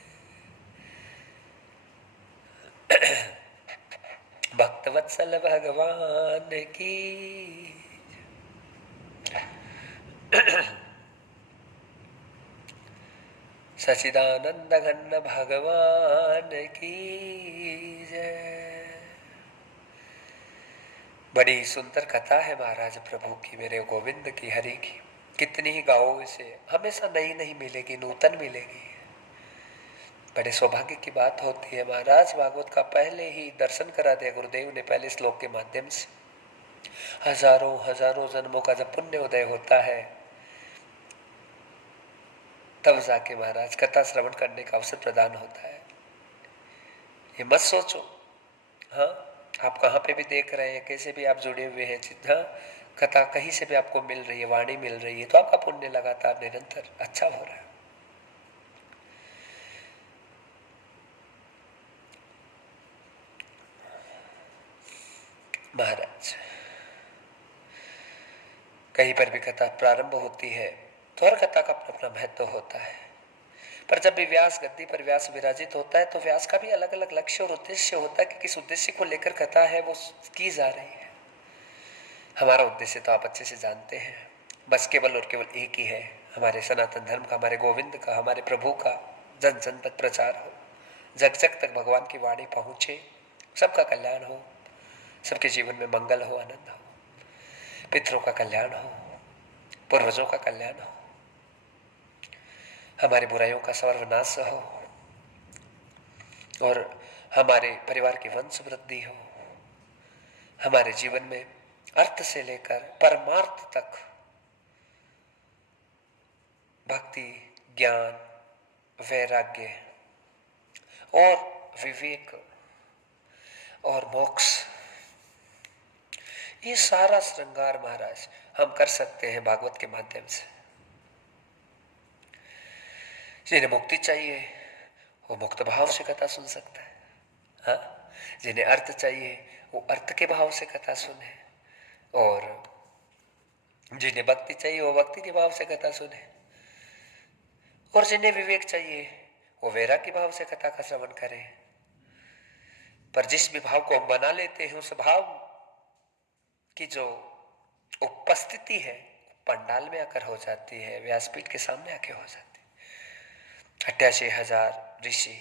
भक्तवत्सल भगवान की सचिदानंद घन भगवान की जय। बड़ी सुंदर कथा है महाराज प्रभु की मेरे गोविंद की हरि की। कितनी ही गाओ इसे हमेशा नई नहीं मिलेगी नूतन मिलेगी। बड़े सौभाग्य की बात होती है महाराज भागवत का पहले ही दर्शन करा दिया गुरुदेव ने पहले श्लोक के माध्यम से। हजारों हजारों जन्मों का जब पुण्य उदय होता है तब जाके महाराज कथा श्रवण करने का अवसर प्रदान होता है। ये मत सोचो हाँ आप कहाँ पे भी देख रहे हैं कैसे भी आप जुड़े हुए हैं हाँ कथा कहीं से भी आपको मिल रही है वाणी मिल रही है तो आपका पुण्य लगातार निरंतर अच्छा हो रहा है। महाराज कहीं पर भी कथा प्रारंभ होती है तो हर कथा का अपना अपना महत्व होता है पर जब भी व्यास गद्दी पर व्यास विराजित होता है तो व्यास का भी अलग अलग लक्ष्य और उद्देश्य होता है कि किस उद्देश्य को लेकर कथा है वो की जा रही है। हमारा उद्देश्य तो आप अच्छे से जानते हैं बस केवल और केवल एक ही है हमारे सनातन धर्म का हमारे गोविंद का हमारे प्रभु का जन जन तक प्रचार हो जग जग तक भगवान की वाणी पहुंचे सबका कल्याण हो सबके जीवन में मंगल हो आनंद हो पितरों का कल्याण हो पूर्वजों का कल्याण हो हमारी बुराइयों का सर्वनाश हो और हमारे परिवार की वंश वृद्धि हो हमारे जीवन में अर्थ से लेकर परमार्थ तक भक्ति ज्ञान वैराग्य और विवेक और मोक्ष ये सारा श्रृंगार महाराज हम कर सकते हैं भागवत के माध्यम से। जिन्हें मुक्ति चाहिए वो मुक्त भाव से कथा सुन सकता है हाँ जिन्हें अर्थ चाहिए वो अर्थ के भाव से कथा सुने और जिन्हें भक्ति चाहिए वो भक्ति के भाव से कथा सुने और जिन्हें विवेक चाहिए वो वैराग्य के भाव से कथा का श्रवण करें। पर जिस भी भाव को हम बना लेते हैं उस भाव की जो उपस्थिति है पंडाल में आकर हो जाती है व्यासपीठ के सामने आके हो जाती है। 88,000 ऋषि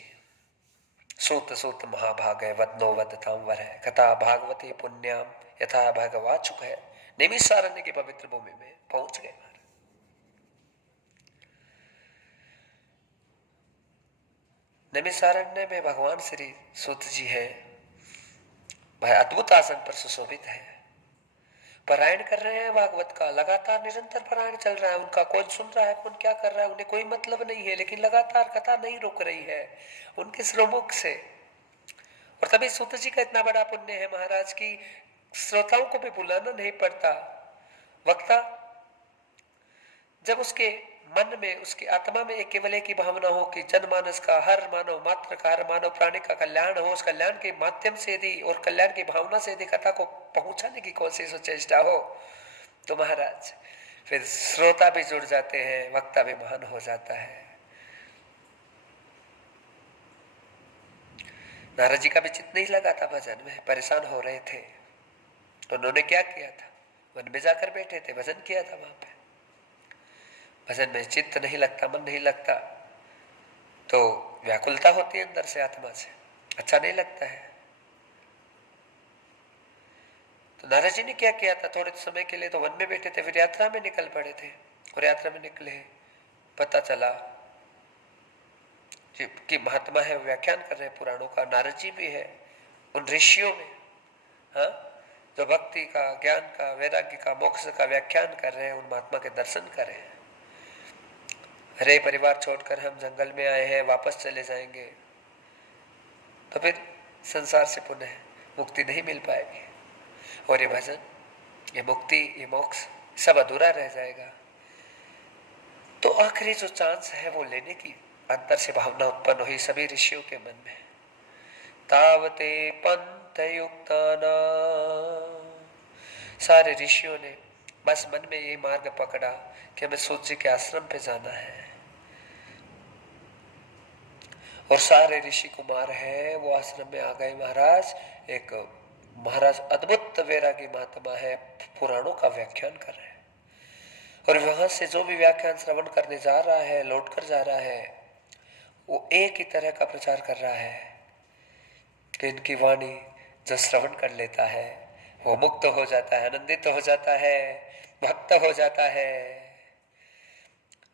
सूत सूत महाभाग वदनो वदताम वर है कथा भागवती पुण्याम यथा भगवाचुक है निमिषारण्य की पवित्र भूमि में पहुंच गए। निमिषारण्य में भगवान श्री सूत जी है वह अद्भुत आसन पर सुशोभित है पारायण कर रहे हैं भागवत का, लगातार निरंतर पारायण चल रहा है उनका, कौन सुन रहा है कौन क्या कर रहा है उन्हें कोई मतलब नहीं है, लेकिन लगातार कथा नहीं रुक रही है उनके श्रोमुख से। और तभी सूत जी का इतना बड़ा पुण्य है महाराज की श्रोताओं को भी बुलाना नहीं पड़ता। वक्ता जब उसके मन में, उसकी आत्मा में एक केवल एक ही भावना हो कि जनमानस का, हर मानव मात्र का, हर मानव प्राणी का कल्याण हो, उस कल्याण के माध्यम से यदि और कल्याण की भावना से यदि कथा को पहुंचाने की कोशिश और चेष्टा हो, तो महाराज फिर श्रोता भी जुड़ जाते हैं, वक्ता भी महान हो जाता है। नारद जी का भी चित्त नहीं लगा था भजन में, परेशान हो रहे थे। तो उन्होंने क्या किया था, वन में जाकर बैठे थे, भजन किया था वहां पे। भजन में चित्त नहीं लगता, मन नहीं लगता, तो व्याकुलता होती है अंदर से, आत्मा से, अच्छा नहीं लगता है। तो नारद जी ने क्या किया था, थोड़े समय के लिए तो वन में बैठे थे, फिर यात्रा में निकल पड़े थे। और यात्रा में निकले, पता चला कि महात्मा है, व्याख्यान कर रहे हैं पुराणों का, नारद जी भी है उन ऋषियों में, हाँ, जो भक्ति का, ज्ञान का, वैराग्य का, मोक्ष का व्याख्यान कर रहे हैं, उन महात्मा के दर्शन कर रहे हैं। हरे परिवार छोड़कर हम जंगल में आए हैं, वापस चले जाएंगे तो फिर संसार से पुनः मुक्ति नहीं मिल पाएगी, और ये भजन, ये मुक्ति, ये मोक्ष सब अधूरा रह जाएगा। तो आखिरी जो चांस है वो लेने की अंतर से भावना उत्पन्न हुई सभी ऋषियों के मन में। तावते पंथ युक्ताना, सारे ऋषियों ने बस मन में ये मार्ग पकड़ा कि हमें सूत जी के आश्रम पे जाना है। और सारे ऋषि कुमार है वो आश्रम में आ गए महाराज। एक महाराज अद्भुत वैरागी महात्मा है, पुराणों का व्याख्यान कर रहे हैं, और वहां से जो भी व्याख्यान श्रवण करने जा रहा है, लौट कर जा रहा है, वो एक ही तरह का प्रचार कर रहा है कि इनकी वाणी जो श्रवण कर लेता है वो मुक्त हो जाता है, आनंदित हो जाता है, भक्त हो जाता है।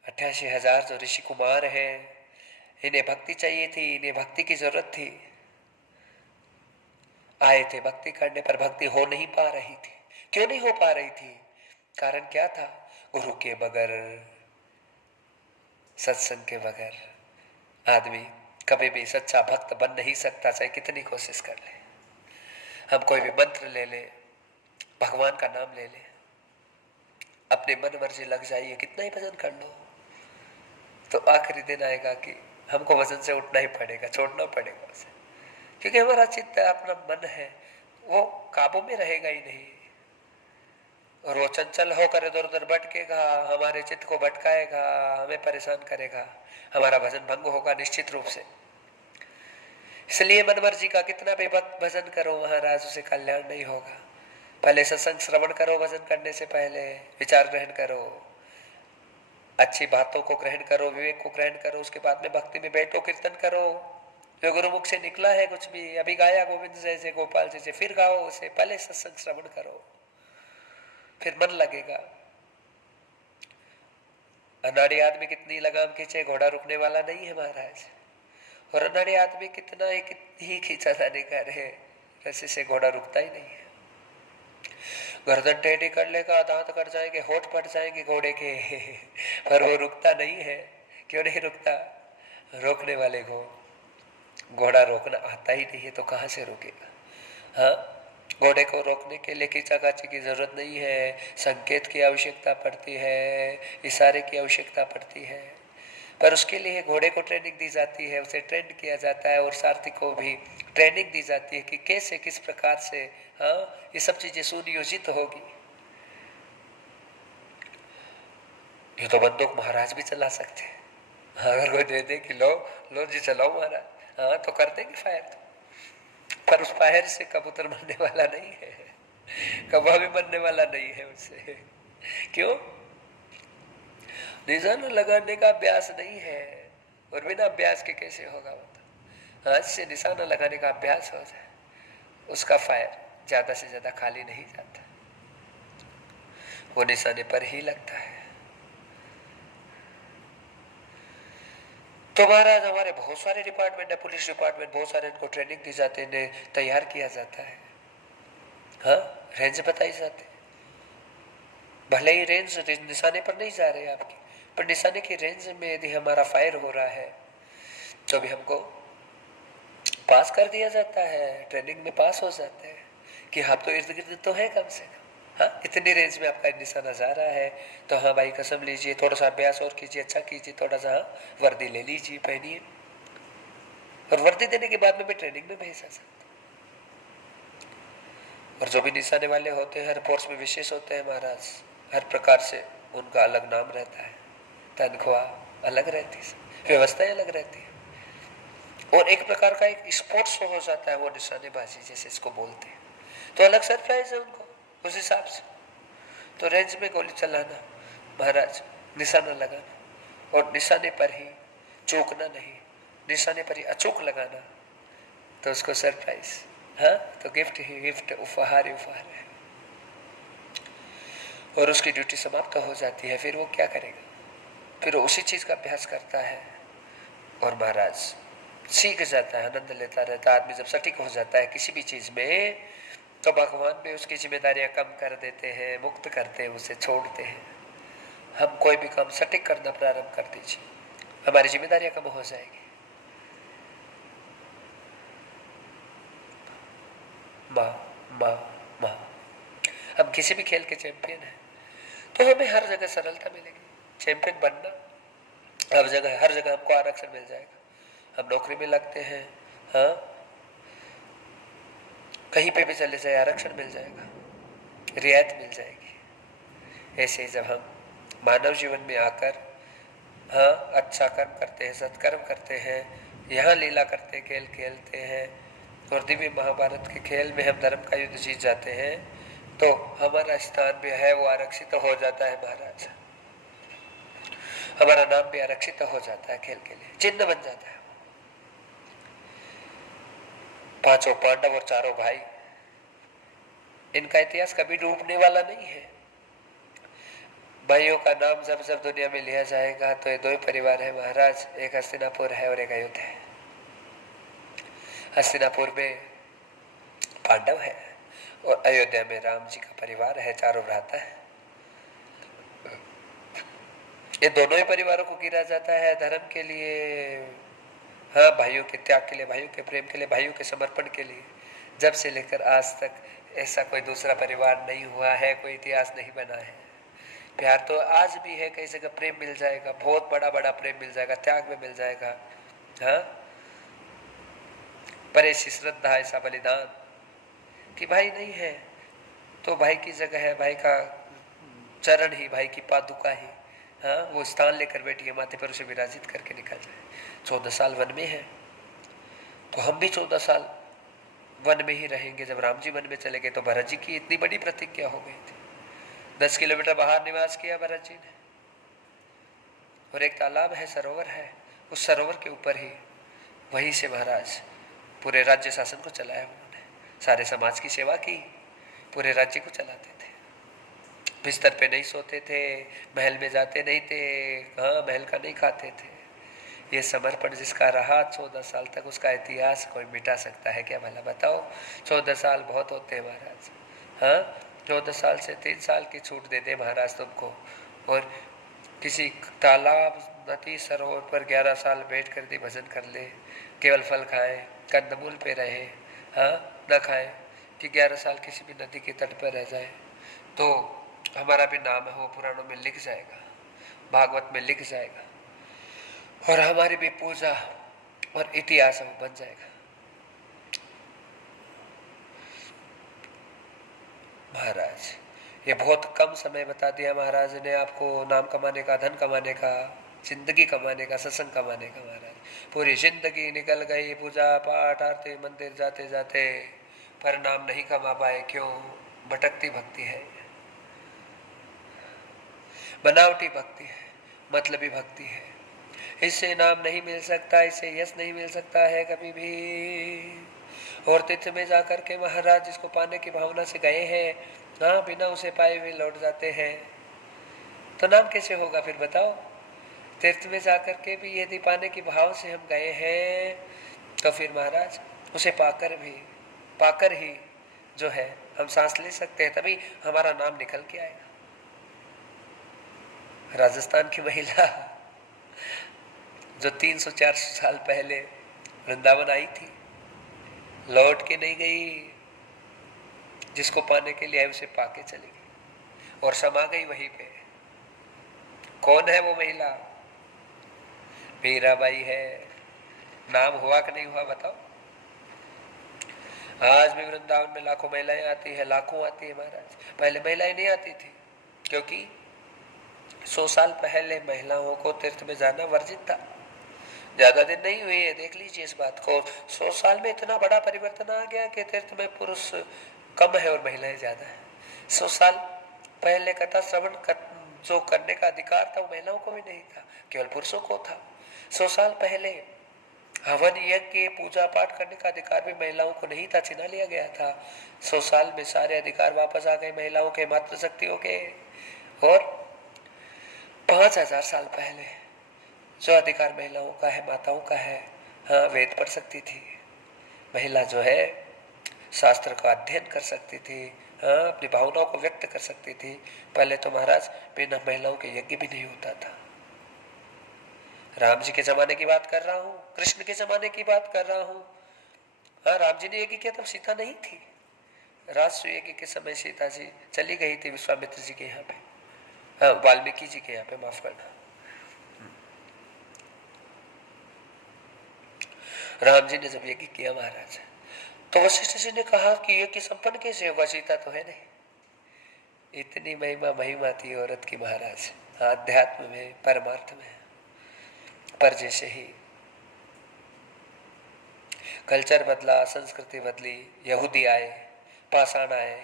88,000 जो ऋषि कुमार हैं, इन्हें भक्ति चाहिए थी, इन्हें भक्ति की जरूरत थी, आए थे भक्ति करने, पर भक्ति हो नहीं पा रही थी। क्यों नहीं हो पा रही थी, कारण क्या था, गुरु के बगैर, सत्संग के बगैर आदमी कभी भी सच्चा भक्त बन नहीं सकता, चाहे कितनी कोशिश कर ले। हम कोई भी मंत्र ले ले, भगवान का नाम ले ले, अपनी मन मर्जी लग जाइए, कितना ही भजन कर लो, तो आखिरी दिन आएगा कि हमको वजन से उठना ही पड़ेगा, छोड़ना पड़ेगा उसे, क्योंकि हमारा चित्त, अपना मन है वो काबू में रहेगा ही नहीं, और वो चंचल होकर इधर उधर भटकेगा, हमारे चित्त को भटकाएगा, हमें परेशान करेगा, हमारा भजन भंग होगा निश्चित रूप से। इसलिए मन मर्जी का कितना भी भक्त भजन करो महाराज, उसे कल्याण नहीं होगा। पहले सत्संग श्रवण करो, भजन करने से पहले विचार ग्रहण करो, अच्छी बातों को ग्रहण करो, विवेक को ग्रहण करो, उसके बाद में भक्ति में बैठो, कीर्तन करो, जो गुरुमुख से निकला है कुछ भी, अभी गाया गोविंद जैसे, गोपाल जैसे, फिर गाओ उसे, पहले सत्संग श्रवण करो, फिर मन लगेगा। अनाड़ी आदमी कितनी लगाम खींचे, घोड़ा रुकने वाला नहीं है महाराज, और अनाड़ी आदमी कितना ही खींचा जाने का रहे, रस्सी से घोड़ा रुकता ही नहीं है। गर्दन टेढ़ी कर लेगा, दांत कट जाएंगे, होठ फट जाएंगे घोड़े के पर वो रुकता नहीं है। क्यों नहीं रुकता, रोकने वाले को घोड़ा रोकना आता ही नहीं है, तो कहाँ से रुकेगा। हाँ, घोड़े को रोकने के लिए खींचाखाची की जरूरत नहीं है, संकेत की आवश्यकता पड़ती है, इशारे की आवश्यकता पड़ती है, पर उसके लिए घोड़े को ट्रेनिंग दी जाती है, उसे ट्रेंड किया जाता है, और सारथी को भी ट्रेनिंग दी जाती है कि कैसे, किस प्रकार से, हाँ, ये सब चीजें सुनियोजित होगी। ये तो बंदूक महाराज भी चला सकते हैं, अगर कोई दे दे कि लो लो जी चलाओ महाराज, हाँ तो कर देंगे फायर, पर उस फायर से कबूतर मरने वाला नहीं है, कौवा भी मरने वाला नहीं है उससे। क्यों, निशाना लगाने का अभ्यास नहीं है, और बिना अभ्यास के कैसे होगा वो, तो हाथ से निशाना लगाने का अभ्यास हो जाए, उसका फायर ज्यादा से ज्यादा खाली नहीं जाता, वो निशाने पर ही लगता है। तो महाराज हमारे बहुत सारे डिपार्टमेंट है, पुलिस डिपार्टमेंट, बहुत सारे इनको ट्रेनिंग दी जाती है, इन्हें तैयार किया जाता है, हाँ, रेंज बताई जाती है, भले ही रेंज निशाने पर नहीं जा रहे आपकी, पर निशाने की रेंज में यदि हमारा फायर हो रहा है तो भी हमको पास कर दिया जाता है, ट्रेनिंग में पास हो जाते हैं कि आप तो इर्द गिर्द तो है कम से कम। हाँ, इतनी रेंज में आपका निशाना जा रहा है तो हाँ भाई कसम लीजिए, थोड़ा सा अभ्यास और कीजिए, अच्छा कीजिए, थोड़ा सा हाँ, वर्दी ले लीजिए, पहनिए, और वर्दी देने के बाद में भी ट्रेनिंग में भेजा सकते। और जो भी निशाने वाले होते हैं हर फोर्स में विशेष होते हैं महाराज, हर प्रकार से उनका अलग नाम रहता है, तनख्वाह अलग रहती है, व्यवस्थाएं अलग रहती है, और एक प्रकार का एक स्पोर्ट्स हो जाता है वो निशानेबाजी जैसे इसको बोलते हैं, तो अलग सरप्राइज है उनको उस हिसाब से। तो रेंज में गोली चलाना महाराज, निशाना लगाना और निशाने पर ही चूकना नहीं, निशाने पर ही अचूक लगाना, तो उसको सरप्राइज। हाँ, तो गिफ्ट ही गिफ्ट, उपहार ही उपहार है। और उसकी ड्यूटी समाप्त हो जाती है, फिर वो क्या करेगा, फिर वो उसी चीज का अभ्यास करता है और महाराज सीख जाता है, आनंद लेता रहता है। आदमी जब सटीक हो जाता है किसी भी चीज में तो भगवान भी उसकी जिम्मेदारियां कम कर देते हैं, मुक्त करते हैं, उसे छोड़ते हैं। हम कोई भी काम सटीक करना प्रारंभ कर दीजिए, हमारी जिम्मेदारियां कम हो जाएगी। माँ माँ माँ, हम किसी भी खेल के चैंपियन हैं तो हमें हर जगह सरलता मिलेगी। चैंपियन बनना हर जगह, हर जगह हमको आरक्षण मिल जाएगा। हम नौकरी में लगते हैं, हाँ, कहीं पे भी चले जाए आरक्षण मिल जाएगा, रियायत मिल जाएगी। ऐसे ही जब हम मानव जीवन में आकर हाँ अच्छा कर्म करते हैं, सत्कर्म करते हैं, यहाँ लीला करते खेल खेलते हैं और दिव्य महाभारत के खेल में हम धर्म का युद्ध जीत जाते हैं, तो हमारा स्थान भी है वो आरक्षित तो हो जाता है महाराज, हमारा नाम भी आरक्षित हो जाता है, खेल के लिए चिन्ह बन जाता है। पांचों पांडव और चारों भाई, इनका इतिहास कभी डूबने वाला नहीं है। भाइयों का नाम जब जब दुनिया में लिया जाएगा तो ये दो ही परिवार है महाराज, एक हस्तिनापुर है और एक अयोध्या है। हस्तिनापुर में पांडव है और अयोध्या में राम जी का परिवार है, चारों भ्राता है। ये दोनों ही परिवारों को गिरा जाता है धर्म के लिए, हाँ, भाइयों के त्याग के लिए, भाइयों के प्रेम के लिए, भाइयों के समर्पण के लिए। जब से लेकर आज तक ऐसा कोई दूसरा परिवार नहीं हुआ है, कोई इतिहास नहीं बना है। प्यार तो आज भी है, कई जगह प्रेम मिल जाएगा, बहुत बड़ा बड़ा प्रेम मिल जाएगा, त्याग में मिल जाएगा, हाँ, पर ऐसी श्रद्धा, ऐसा बलिदान कि भाई नहीं है तो भाई की जगह है, भाई का चरण ही, भाई की पादुका ही, हाँ, वो स्थान लेकर बैठी है माथे पर, उसे विराजित करके निकल जाए। 14 साल वन में है तो हम भी 14 साल वन में ही रहेंगे। जब राम जी वन में चले गए तो भरत जी की इतनी बड़ी प्रतिज्ञा हो गई थी, 10 किलोमीटर बाहर निवास किया भरत जी ने, और एक तालाब है, सरोवर है, उस सरोवर के ऊपर ही, वहीं से महाराज पूरे राज्य शासन को चलाया उन्होंने, सारे समाज की सेवा की, पूरे राज्य को चलाते थे। बिस्तर पे नहीं सोते थे, महल में जाते नहीं थे, हाँ, महल का नहीं खाते थे। ये समर्पण जिसका रहा 14 साल तक, उसका इतिहास कोई मिटा सकता है क्या भला बताओ? 14 साल बहुत होते हैं महाराज, हाँ, 14 साल से 3 साल की छूट दे दे महाराज तुमको, और किसी तालाब, नदी, सरोवर पर 11 साल बैठ कर दी भजन कर ले, केवल फल खाए, कंदमूल पे रहे, हाँ, न खाए, कि 11 साल किसी भी नदी के तट पर रह जाए, तो हमारा भी नाम है वो पुराणों में लिख जाएगा, भागवत में लिख जाएगा, और हमारी भी पूजा और इतिहास बन जाएगा। महाराज ये बहुत कम समय बता दिया महाराज ने आपको, नाम कमाने का, धन कमाने का, जिंदगी कमाने का, सत्संग कमाने का। महाराज पूरी जिंदगी निकल गई पूजा पाठ आरती मंदिर जाते जाते, पर नाम नहीं कमा पाए। क्यों? भटकती भक्ति है, बनावटी भक्ति है, मतलबी भक्ति है। इससे नाम नहीं मिल सकता, इससे यश नहीं मिल सकता है कभी भी। और तीर्थ में जाकर के महाराज जिसको पाने की भावना से गए हैं, हाँ, बिना उसे पाए हुए लौट जाते हैं, तो नाम कैसे होगा फिर बताओ? तीर्थ में जाकर के भी यदि पाने की भाव से हम गए हैं तो फिर महाराज उसे पाकर ही जो है हम सांस ले सकते हैं, तभी हमारा नाम निकल के आएगा। राजस्थान की महिला जो 300-400 साल पहले वृंदावन आई थी, लौट के नहीं गई, जिसको पाने के लिए उसे पाके चली गई और समा गई वहीं पे। कौन है वो महिला? मीराबाई है। नाम हुआ कि नहीं हुआ बताओ? आज भी वृंदावन में लाखों महिलाएं आती है, लाखों आती है महाराज। पहले महिलाएं नहीं आती थी, क्योंकि 100 साल पहले महिलाओं को तीर्थ में जाना वर्जित था। ज्यादा दिन नहीं हुए है, देख लीजिए इस बात को। 100 साल में इतना बड़ा परिवर्तन आ गया कि तीर्थ में पुरुष कम है और महिलाएं ज्यादा है। 100 साल पहले कथा श्रवण जो करने का अधिकार था वो महिलाओं को भी नहीं था, केवल पुरुषों को था। 100 साल पहले हवन यज्ञ पूजा पाठ करने का अधिकार भी महिलाओं को नहीं था, छिना लिया गया था। 100 साल में सारे अधिकार वापस आ गए महिलाओं के, मातृशक्तियों के। और 5000 साल पहले जो अधिकार महिलाओं का है, माताओं का है, हाँ, वेद पढ़ सकती थी महिला, जो है शास्त्र का अध्ययन कर सकती थी, हाँ, अपनी भावनाओं को व्यक्त कर सकती थी। पहले तो महाराज बिना महिलाओं के यज्ञ भी नहीं होता था। राम जी के जमाने की बात कर रहा हूँ, कृष्ण के जमाने की बात कर रहा हूँ। हाँ, राम जी ने यज्ञ किया तब सीता नहीं थी। राजसूय यज्ञ के समय सीता जी चली गई थी विश्वामित्र जी के यहाँ पे, हाँ, वाल्मीकि जी के यहाँ पे, माफ करना। राम जी ने जब यज्ञ किया महाराज, तो वशिष्ठ जी ने कहा कि यज्ञ संपन्न कैसे होगा, सीता तो है नहीं। इतनी महिमा थी औरत की महाराज, अध्यात्म में, परमार्थ में। पर जैसे ही कल्चर बदला, संस्कृति बदली, यहूदी आए, पाषाण आए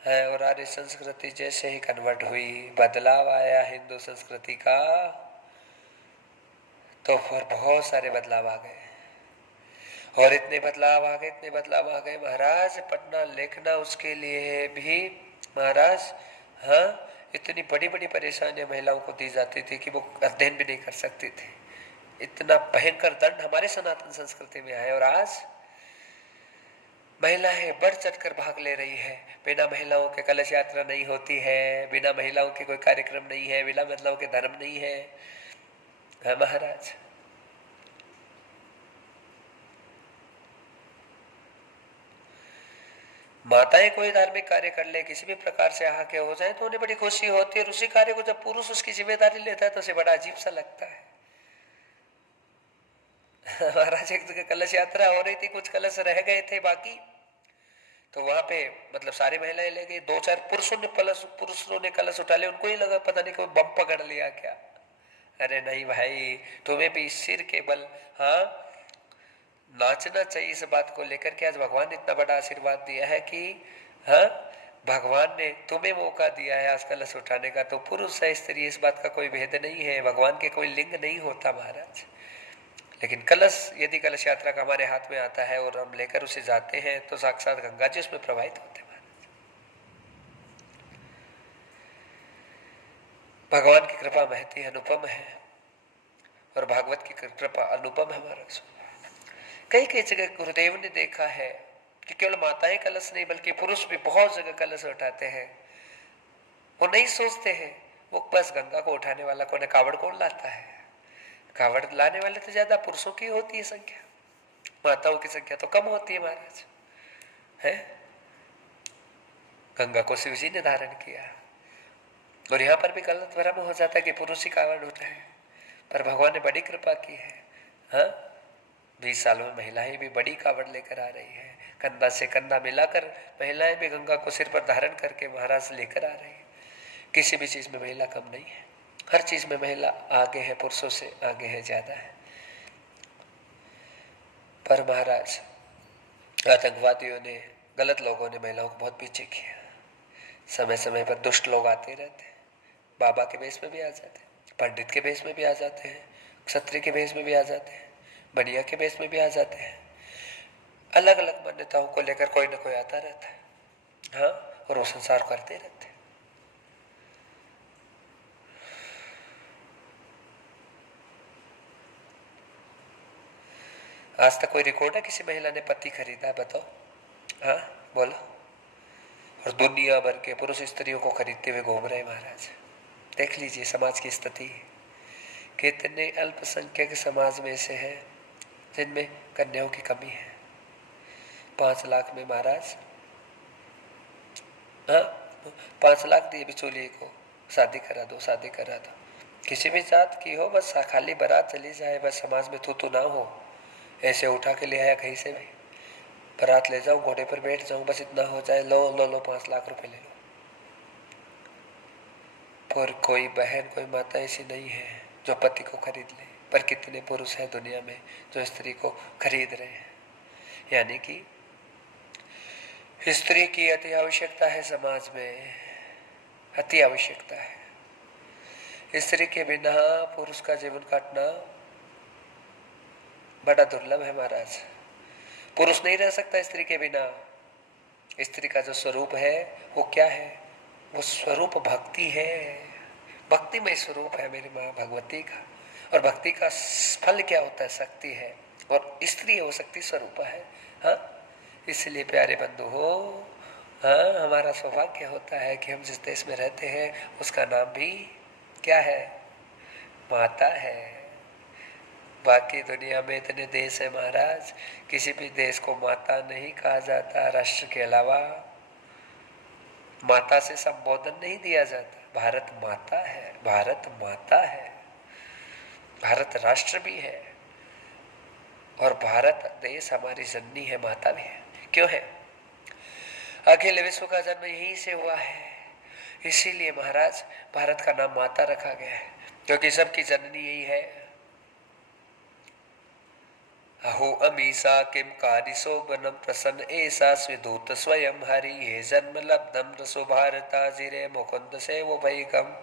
है, और आर्य संस्कृति जैसे ही कन्वर्ट हुई, बदलाव आया हिंदू संस्कृति का, तो फिर बहुत सारे बदलाव आ गए। और इतने बदलाव आ गए महाराज, पढ़ना लिखना उसके लिए भी महाराज, हाँ, इतनी बड़ी बड़ी परेशानियां महिलाओं को दी जाती थी कि वो अध्ययन भी नहीं कर सकती थी। इतना भयंकर दंड हमारे सनातन संस्कृति में है। और आज महिलाएं बढ़ चढ़कर भाग ले रही है। बिना महिलाओं के कलश यात्रा नहीं होती है, बिना महिलाओं के कोई कार्यक्रम नहीं है, बिना महिलाओं के धर्म नहीं है, हाँ महाराज। माताएं कोई धार्मिक कार्य कर ले, किसी भी प्रकार से आके हो जाए, तो उन्हें बड़ी खुशी होती है। और उसी कार्य को जब पुरुष उसकी जिम्मेदारी लेता है तो उसे बड़ा अजीब सा लगता है। महाराज एक जगह कलश यात्रा हो रही थी, कुछ कलश रह गए थे बाकी, तो वहां पे मतलब सारी महिलाएं ले गई, 2-4 पुरुषों ने कलश उठा लिया। उनको ही लगा पता नहीं कोई बम पकड़ लिया क्या। अरे नहीं भाई, तुम्हें भी सिर के बल, हाँ, नाचना चाहिए इस बात को लेकर के। आज भगवान ने इतना बड़ा आशीर्वाद दिया है कि, हाँ, भगवान ने तुम्हें मौका दिया है आज कलश उठाने का। तो पुरुष है स्त्री, इस बात का कोई भेद नहीं है। भगवान के कोई लिंग नहीं होता महाराज। लेकिन कलश, यदि कलश यात्रा का हमारे हाथ में आता है और हम लेकर उसे जाते हैं, तो साक्षात गंगा जी उसमें प्रवाहित होते हैं महाराज। भगवान की कृपा महती अनुपम है, और भागवत की कृपा अनुपम है महाराज। कई कई जगह गुरुदेव ने देखा है कि केवल माताएं कलश नहीं बल्कि पुरुष भी बहुत जगह कलश उठाते हैं। वो नहीं सोचते हैं, वो बस गंगा को उठाने वाला कौन है, कावड़ कौन लाता है। कावड़ लाने वाले तो ज्यादा पुरुषों की होती है संख्या, माताओं की संख्या तो कम होती है महाराज, है। गंगा को शिव जी ने धारण किया, और यहाँ पर भी गलत भ्रम हो जाता है कि पुरुष ही कावड़ उठाए, पर भगवान ने बड़ी कृपा की है। हाँ, 20 सालों में महिलाएं भी बड़ी कावड़ लेकर आ रही है, कंधा से कंधा मिलाकर महिलाएं भी गंगा को सिर पर धारण करके महाराज लेकर आ रही है। किसी भी चीज में महिला कम नहीं है, हर चीज में महिला आगे है, पुरुषों से आगे है, ज्यादा है। पर महाराज आतंकवादियों ने, गलत लोगों ने महिलाओं को बहुत पीछे किया। समय समय पर दुष्ट लोग आते रहते हैं, बाबा के भेष में भी आ जाते हैं, पंडित के भेष में भी आ जाते हैं, क्षत्रिय के भेष में भी आ जाते हैं, बढ़िया के भेष में भी आ जाते हैं। अलग अलग मान्यताओं को लेकर कोई ना कोई आता रहता है, हाँ, और वो संसार करते रहते हैं। आज तक कोई रिकॉर्ड है किसी महिला ने पति खरीदा, बताओ? हाँ बोलो। और दुनिया भर के पुरुष स्त्रियों को खरीदते हुए घूम रहे महाराज। देख लीजिए समाज की स्थिति, कितने अल्पसंख्यक समाज में से है जिनमें कन्याओं की कमी है। 5 लाख में महाराज, हाँ 5 लाख दिए बिचौलिए को, शादी करा दो, शादी करा दो। किसी भी जात की हो, बस खाली बारात चली जाए, बस समाज में तू ना हो। ऐसे उठा के ले आया कहीं से भी, बारात ले जाऊं, घोड़े पर बैठ जाऊं, बस इतना हो जाए, लो लो लो 5 लाख रुपए ले लो। पर कोई बहन, कोई माता ऐसी नहीं है जो पति को खरीद ले। पर कितने पुरुष हैं दुनिया में जो स्त्री को खरीद रहे हैं। यानी कि स्त्री की अति आवश्यकता है समाज में, अति आवश्यकता है। स्त्री के बिना पुरुष का जीवन काटना बड़ा दुर्लभ है महाराज। पुरुष नहीं रह सकता स्त्री के बिना। स्त्री का जो स्वरूप है वो क्या है? वो स्वरूप भक्ति है, भक्तिमय स्वरूप है मेरी माँ भगवती का। और भक्ति का फल क्या होता है? शक्ति है, और स्त्री वो शक्ति स्वरूप है। हाँ, इसलिए प्यारे बंधु हो, हाँ हमारा सौभाग्य होता है कि हम जिस देश में रहते हैं उसका नाम भी क्या है? माता है। बाकी दुनिया में इतने देश है महाराज, किसी भी देश को माता नहीं कहा जाता राष्ट्र के अलावा। माता से संबोधन नहीं दिया जाता। भारत माता है, भारत माता है, भारत राष्ट्र भी है, और भारत देश हमारी जननी है, माता भी है। क्यों है? अखिल विश्व का जन्म यहीं से हुआ है, इसीलिए महाराज भारत का नाम माता रखा गया है, क्योंकि सबकी जननी यही है। अहो अमीसा किम कारिसो बनम प्रसन्न ऐसा स्विदूत स्वयं हरि ये जन्म लब्धम रसो भारता जिरे मुकुंद से वो भैगम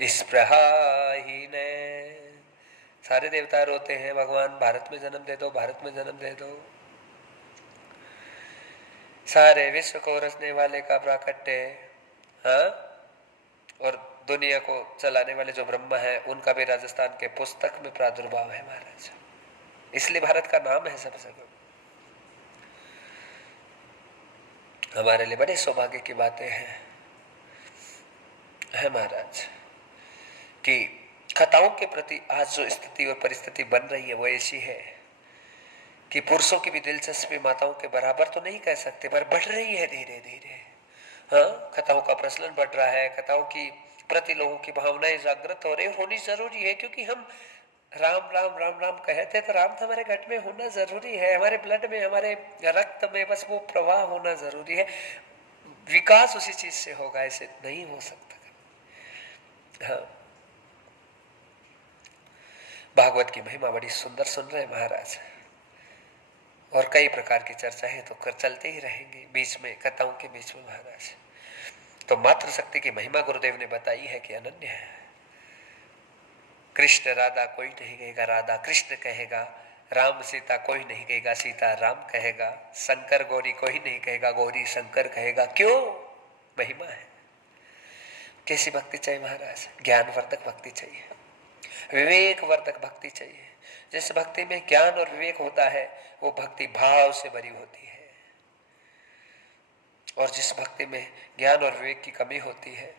स्प्रहाहीन। सारे देवता रोते हैं, भगवान भारत में जन्म दे दो, भारत में जन्म दे दो। सारे विश्व को रचने वाले का प्राकट्य, हाँ, और दुनिया को चलाने वाले जो ब्रह्मा है उनका भी राजस्थान के पुस्तक में प्रादुर्भाव है महाराज। इसलिए भारत का नाम है सब जगह। हमारे लिए बड़े सौभाग्य की बातें हैं है महाराज कि कथाओं के प्रति आज जो स्थिति और परिस्थिति बन रही है वो ऐसी है कि पुरुषों की भी दिलचस्पी माताओं के बराबर तो नहीं कह सकते, पर बढ़ रही है धीरे धीरे। हाँ, कथाओं का प्रचलन बढ़ रहा है, कथाओं की प्रति लोगों की भावनाएं जागृत हो रही, होनी जरूरी है, क्योंकि हम राम राम राम राम कहते तो राम तो हमारे घट में होना जरूरी है, हमारे ब्लड में, हमारे रक्त में, बस वो प्रवाह होना जरूरी है। विकास उसी चीज से होगा, ऐसे नहीं हो सकता। हाँ, भागवत की महिमा बड़ी सुंदर सुन रहे हैं महाराज, और कई प्रकार की चर्चाएं तो कर चलते ही रहेंगे बीच में, कथाओं के बीच में महाराज। तो मातृशक्ति की महिमा गुरुदेव ने बताई है कि अनन्य है। कृष्ण राधा कोई नहीं कहेगा, राधा कृष्ण कहेगा। राम सीता कोई नहीं कहेगा, सीता राम कहेगा। शंकर गौरी कोई नहीं कहेगा, गौरी शंकर कहेगा। क्यों? महिमा है। कैसी भक्ति चाहिए महाराज? ज्ञानवर्धक भक्ति चाहिए, विवेकवर्धक भक्ति चाहिए। जिस भक्ति में ज्ञान और विवेक होता है वो भक्ति भाव से भरी होती है, और जिस भक्ति में ज्ञान और विवेक की कमी होती है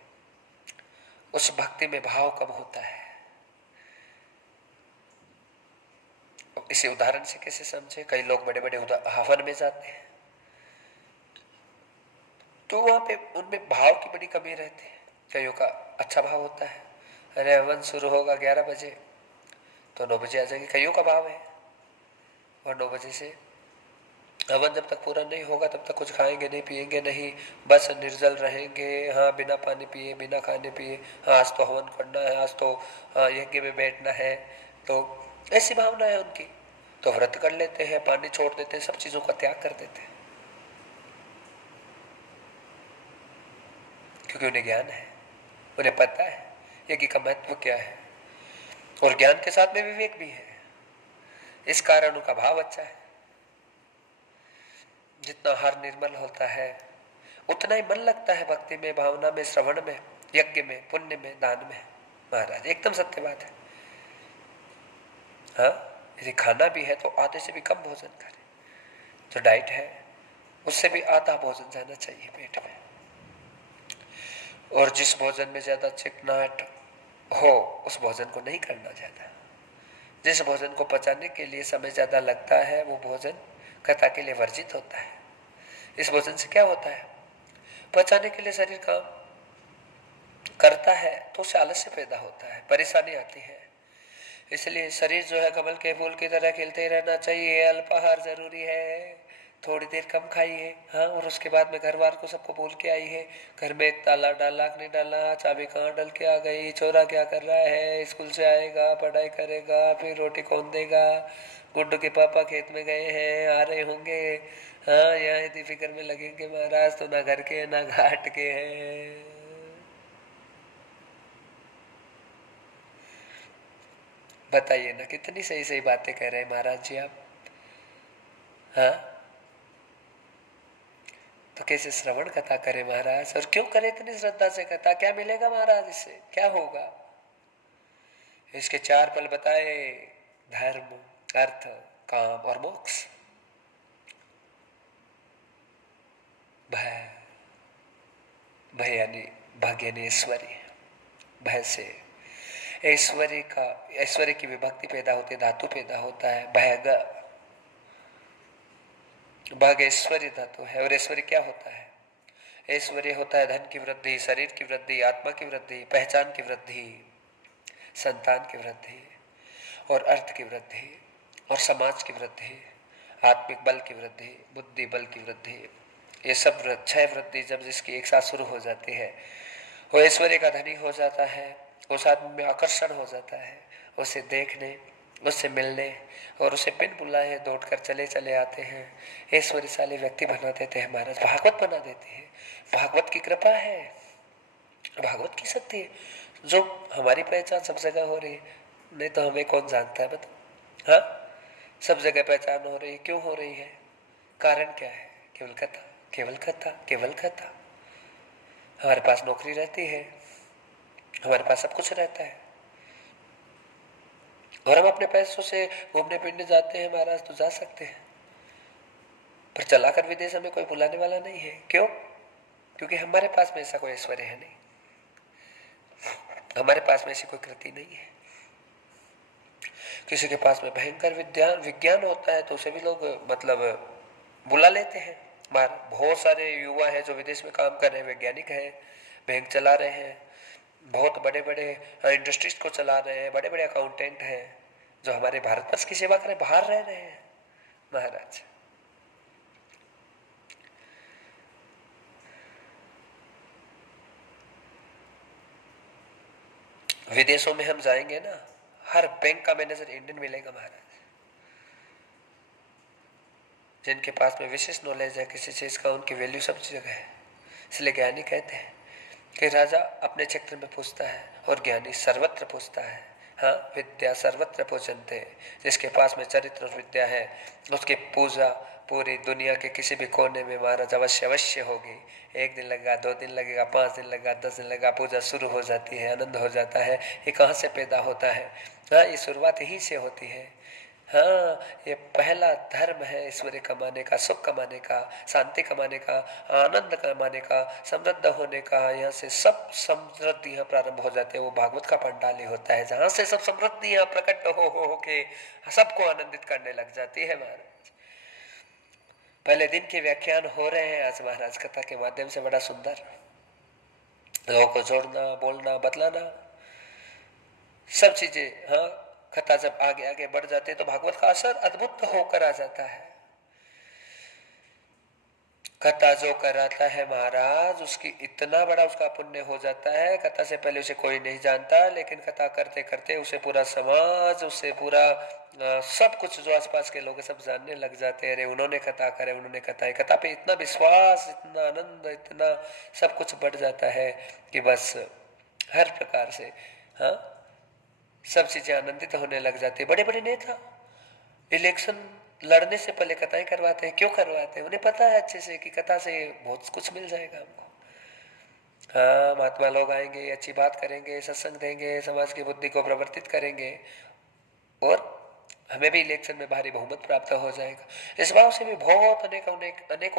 उस भक्ति में भाव कम होता है। इसे उदाहरण से कैसे समझे? कई लोग बड़े बड़े हवन में जाते हैं तो वहां पे उनमें भाव की बड़ी कमी रहती है। कईयों का अच्छा भाव होता है, अरे हवन शुरू होगा 11 बजे तो 9 बजे आ जाएंगे, कईयों का भाव है, और 9 बजे से हवन जब तक पूरा नहीं होगा तब तक कुछ खाएंगे नहीं, पिएंगे नहीं, बस निर्जल रहेंगे। हाँ, बिना पानी पिए, बिना खाने पिए, हाँ आज तो हवन करना है, आज तो हाँ यज्ञ में बैठना है, तो ऐसी भावना है उनकी। तो व्रत कर लेते हैं, पानी छोड़ देते हैं, सब चीजों का त्याग कर देते हैं, क्योंकि उन्हें ज्ञान है, उन्हें पता है यज्ञ का महत्व क्या है, और ज्ञान के साथ में विवेक भी है। इस कारण उनका भाव अच्छा है। जितना हर निर्मल होता है उतना ही मन लगता है भक्ति में, भावना में, श्रवण में, यज्ञ में, पुण्य में, दान में महाराज। एकदम सत्य बात है। हाँ, यदि खाना भी है तो आधे से भी कम भोजन करें। जो डाइट है उससे भी आधा भोजन जाना चाहिए पेट में। और जिस भोजन में ज्यादा चिकनाहट हो उस भोजन को नहीं करना ज्यादा। जिस भोजन को पचाने के लिए समय ज्यादा लगता है वो भोजन कथा के लिए वर्जित होता है। इस भोजन से क्या होता है, पचाने के लिए शरीर काम करता है तो उसे आलस्य पैदा होता है, परेशानी आती है। इसलिए शरीर जो है कमल के फूल की तरह खिलते ही रहना चाहिए। अल्पाहार जरूरी है, थोड़ी देर कम खाइए। हाँ, और उसके बाद में घर बार को सबको बोल के आई है, घर में ताला डाला कि नहीं डाला, चाबी कहाँ डल के आ गई, छोरा क्या कर रहा है, स्कूल से आएगा, पढ़ाई करेगा, फिर रोटी कौन देगा, गुड्डू के पापा खेत में गए हैं, आ रहे होंगे। हाँ, यहाँ इतनी फिक्र में लगेंगे महाराज तो ना घर के ना घाट के हैं। बताइए ना, कितनी सही सही बातें कह रहे हैं महाराज जी आप। हाँ, तो कैसे श्रवण कथा करे महाराज, और क्यों करे इतनी श्रद्धा से कथा, क्या मिलेगा महाराज, इससे क्या होगा। इसके चार फल बताए, धर्म, अर्थ, काम और मोक्ष। भय, भय यानी भाग्य यानी ऐश्वर्य। भय से ऐश्वर्य का, ऐश्वर्य की विभक्ति पैदा होती है, धातु पैदा होता है भयग। भाग ऐश्वर्य धातु है। और ऐश्वर्य क्या होता है, ऐश्वर्य होता है धन की वृद्धि, शरीर की वृद्धि, आत्मा की वृद्धि, पहचान की वृद्धि, संतान की वृद्धि और अर्थ की वृद्धि और समाज की वृद्धि, आत्मिक बल की वृद्धि, बुद्धि बल की वृद्धि। ये सब छह वृद्धि जब जिसकी एक साथ शुरू हो जाती है वो ऐश्वर्य का धनी हो जाता है। उस आदमी में आकर्षण हो जाता है, उसे देखने, उससे मिलने और उसे बिन बुलाए दौड़ कर चले चले आते हैं। ऐश्वर्यशाली व्यक्ति बना देते हैं महाराज, भागवत बना देते हैं। भागवत की कृपा है, भागवत की शक्ति है जो हमारी पहचान सब जगह हो रही है। नहीं तो हमें कौन जानता है बताओ। हाँ, सब जगह पहचान हो रही है, क्यों हो रही है, कारण क्या है, केवल कथा, केवल कथा, केवल कथा। हमारे पास नौकरी रहती है, हमारे पास सब कुछ रहता है और हम अपने पैसों से घूमने फिरने जाते हैं महाराज, तो जा सकते हैं, पर चलाकर विदेश हमें कोई बुलाने वाला नहीं है। क्यों? क्योंकि हमारे पास में ऐसा कोई ऐश्वर्य है नहीं, हमारे पास में ऐसी कोई कृति नहीं है। किसी के पास में भयंकर विज्ञान विज्ञान होता है तो उसे भी लोग मतलब बुला लेते हैं। बहुत सारे युवा हैं जो विदेश में काम कर रहे हैं, वैज्ञानिक हैं, बैंक चला रहे हैं, बहुत बड़े बड़े इंडस्ट्रीज को चला रहे हैं, बड़े बड़े अकाउंटेंट हैं जो हमारे भारत वर्ष की सेवा करें, बाहर रह रहे हैं महाराज। विदेशों में हम जाएंगे ना, हर बैंक का मैनेजर इंडियन मिलेगा महाराज, जिनके पास में विशेष नॉलेज है किसी चीज का, उनकी वैल्यू सब जगह है। इसलिए ज्ञानी कहते हैं कि राजा अपने क्षेत्र में पूछता है और ज्ञानी सर्वत्र पूछता है। हाँ, विद्या सर्वत्र पूजनते, जिसके पास में चरित्र और विद्या है उसकी पूजा पूरी दुनिया के किसी भी कोने में महाराज अवश्य अवश्य होगी। एक दिन लगेगा, 2 दिन लगेगा, 5 दिन लगेगा, 10 दिन लगेगा, पूजा शुरू हो जाती है, आनंद हो जाता है। ये कहाँ से पैदा होता है? हाँ, ये शुरुआत यहीं से होती है। हाँ, ये पहला धर्म है ईश्वरी कमाने का, सुख कमाने का, शांति कमाने का, आनंद कमाने का, समृद्ध होने का। यहाँ से सब समृद्धियाँ प्रारंभ हो जाते हैं। वो भागवत का पंडाल ही होता है जहाँ से सब समृद्धियाँ प्रकट हो के सबको आनंदित करने लग जाती है महाराज। पहले दिन के व्याख्यान हो रहे हैं आज महाराज कथा के माध्यम से, बड़ा सुंदर, लोगों को जोड़ना, बोलना, बतलाना, सब चीजें। हाँ, कथा जब आगे आगे बढ़ जाते हैं तो भागवत का असर अद्भुत होकर आ जाता है। कथा जो कराता है महाराज उसकी इतना बड़ा उसका पुण्य हो जाता है। कथा से पहले उसे कोई नहीं जानता, लेकिन कथा करते करते उसे पूरा समाज, उसे पूरा सब कुछ जो आसपास के लोग सब जानने लग जाते हैं। अरे उन्होंने कथा करे, उन्होंने कथा, कथा पे इतना विश्वास, इतना आनंद, इतना सब कुछ बढ़ जाता है कि बस हर प्रकार से हाँ सब चीजें आनंदित होने लग जाती है। बड़े बड़े नेता इलेक्शन लड़ने से पहले कथाएं करवाते हैं। क्यों करवाते हैं? उन्हें पता है अच्छे से कि कथा से बहुत कुछ मिल जाएगा हमको। हाँ, महात्मा लोग आएंगे, अच्छी बात करेंगे, सत्संग देंगे, समाज की बुद्धि को प्रवर्तित करेंगे और हमें भी इलेक्शन में भारी बहुमत प्राप्त हो जाएगा। इस भाव से भी बहुत अनेकों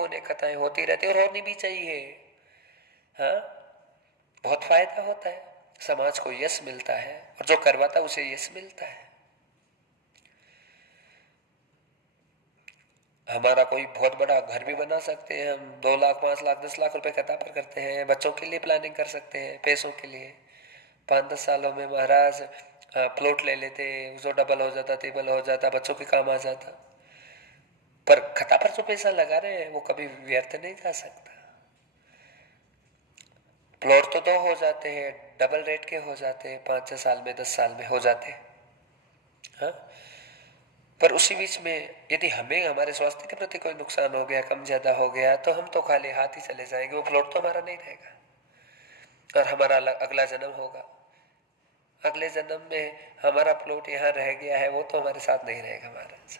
अनेक कथाएं होती रहती है और होनी भी चाहिए। हाँ, बहुत फायदा होता है, समाज को यश मिलता है और जो करवाता है उसे यश मिलता है। हमारा कोई बहुत बड़ा घर भी बना सकते हैं हम, 2 लाख 5 लाख 10 लाख रुपए खता पर करते हैं, बच्चों के लिए प्लानिंग कर सकते हैं पैसों के लिए। 5-10 सालों में महाराज प्लॉट ले लेते, जो डबल हो जाता ट्रिपल हो जाता, बच्चों के काम आ जाता। पर खता पर जो पैसा लगा रहे हैं वो कभी व्यर्थ नहीं जा सकता। प्लॉट तो 2 हो जाते हैं, डबल रेट के हो जाते हैं, 5-6 साल में 10 साल में हो जाते हैं। हाँ, पर उसी बीच में यदि हमें हमारे स्वास्थ्य के प्रति कोई नुकसान हो गया, कम ज्यादा हो गया, तो हम तो खाली हाथ ही चले जाएंगे, वो प्लॉट तो हमारा नहीं रहेगा। और हमारा अगला जन्म होगा, अगले जन्म में हमारा प्लॉट यहाँ रह गया है, वो तो हमारे साथ नहीं रहेगा महाराज,